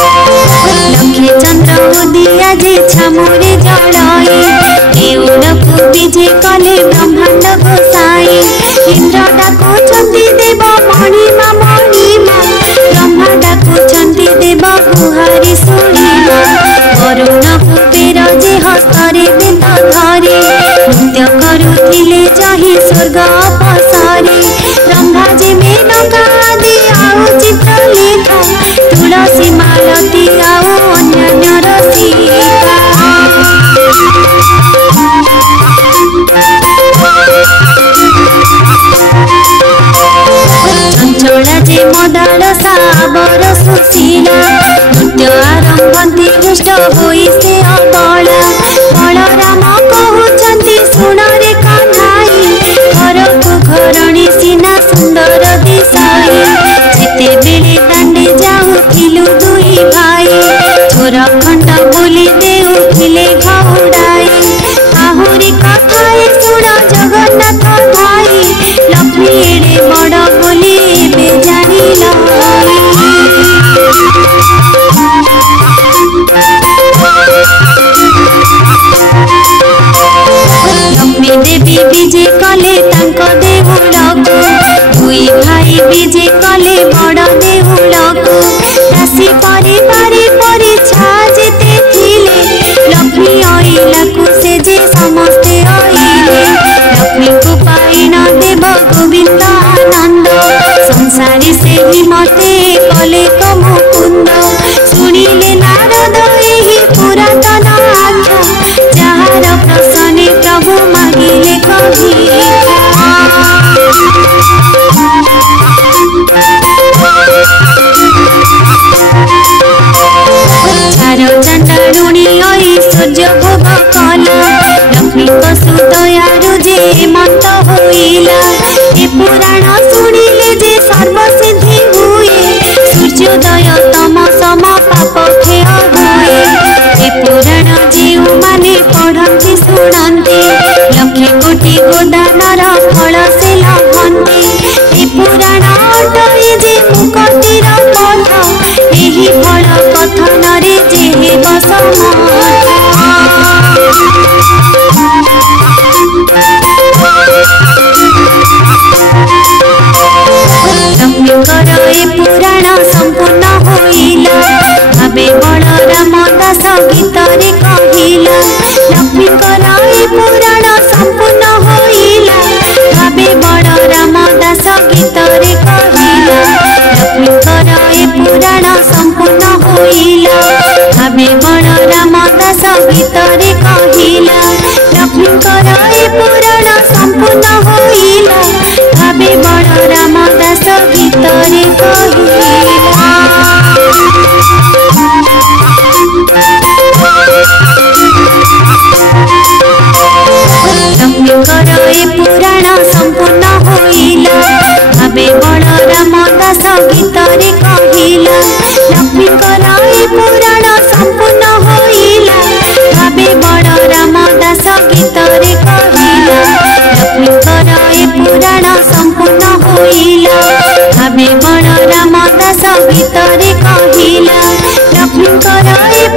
लक्ष्मी चंद्र उदिया जे छामुरे जड़ाई देउल को विजय कले ब्रह्मांड गोसाई इंद्र डाकुछंती देव मणिमा मणिमा ब्रह्मा डाकुछंती देव गुहारी शुणिमा वरुण कुबेर जे हस्तरे बेत धरे नृत्य करुथिले चाहि स्वर्ग अपसरे ब्रह्मा जे मेनका आदि आउ चित्रलेखा तुलसी मालती आउ अन्य रसिका चंचला जे मदाल साबर सुशीला नृत्य आरंभंती हृष्ट होई से अबला बलराम कहउछंती सुन रे कन्हाई घर को घरणी सीना सुंदर दिशाई जेते बेले दांडे जाउथिलु दुई भाई छोर खंड बोली देउथिले घौड़ाई आहुरी कथाए सुन जगन्नाथ भाई लक्ष्मी एड़े बड़ बोली एबे जानिल लक्ष्मी देवी विजय कले तांक देउलको दुई भाई विजय कले बड़ देउलको राशि परिवार परीक्षा जेते थिले लक्ष्मी आइला को से जे समस्ते आइले लक्ष्मी को पाइन देव गोविंद आनंद संसारी से ही मते कले मुकुंद सुनिले नारद एही पुरातन आख्या जहार प्रसन्ने प्रभु मागिले चार चांडारुणी ऐश्वर्य भोग कला लक्ष्मी सुदयारु जे मत होइला ए पुराण सुनिले जे सर्वसिद्धि हुए सूर्योदय तम सम पाप क्षय हुए ए पुराण जीव माने पढ़ंती शुणंती लक्ष कोटि गोदानर फल से लभंती ए पुराण अटई जे मुक्तिर पथ एही फल कथन रे जे हेब समर्थ लक्ष्मीकर ए पुराण संपूर्ण होइला भावे बलराम दास गीतरे कहिला लक्ष्मीकर ए पुराण संपूर्ण होइला भावे बलराम दास गीतरे कहिला लक्ष्मीकर ए पुराण संपूर्ण होइला भावे बलराम दास गीतरे कहिला लक्ष्मीकर ए पुराण संपूर्ण होइला भावे बलराम दास गीतरे कहिला लक्ष्मीकर ए पुराण संपूर्ण होइला भावे बलराम दास गीतरे कहिला लक्ष्मीकर ए पुराण संपूर्ण होइला भावे बलराम दास गीतरे कहिला लक्ष्मीकर ए पुराण संपूर्ण होइला भावे बलराम दास गीतरे कहिला लक्ष्मीकर ए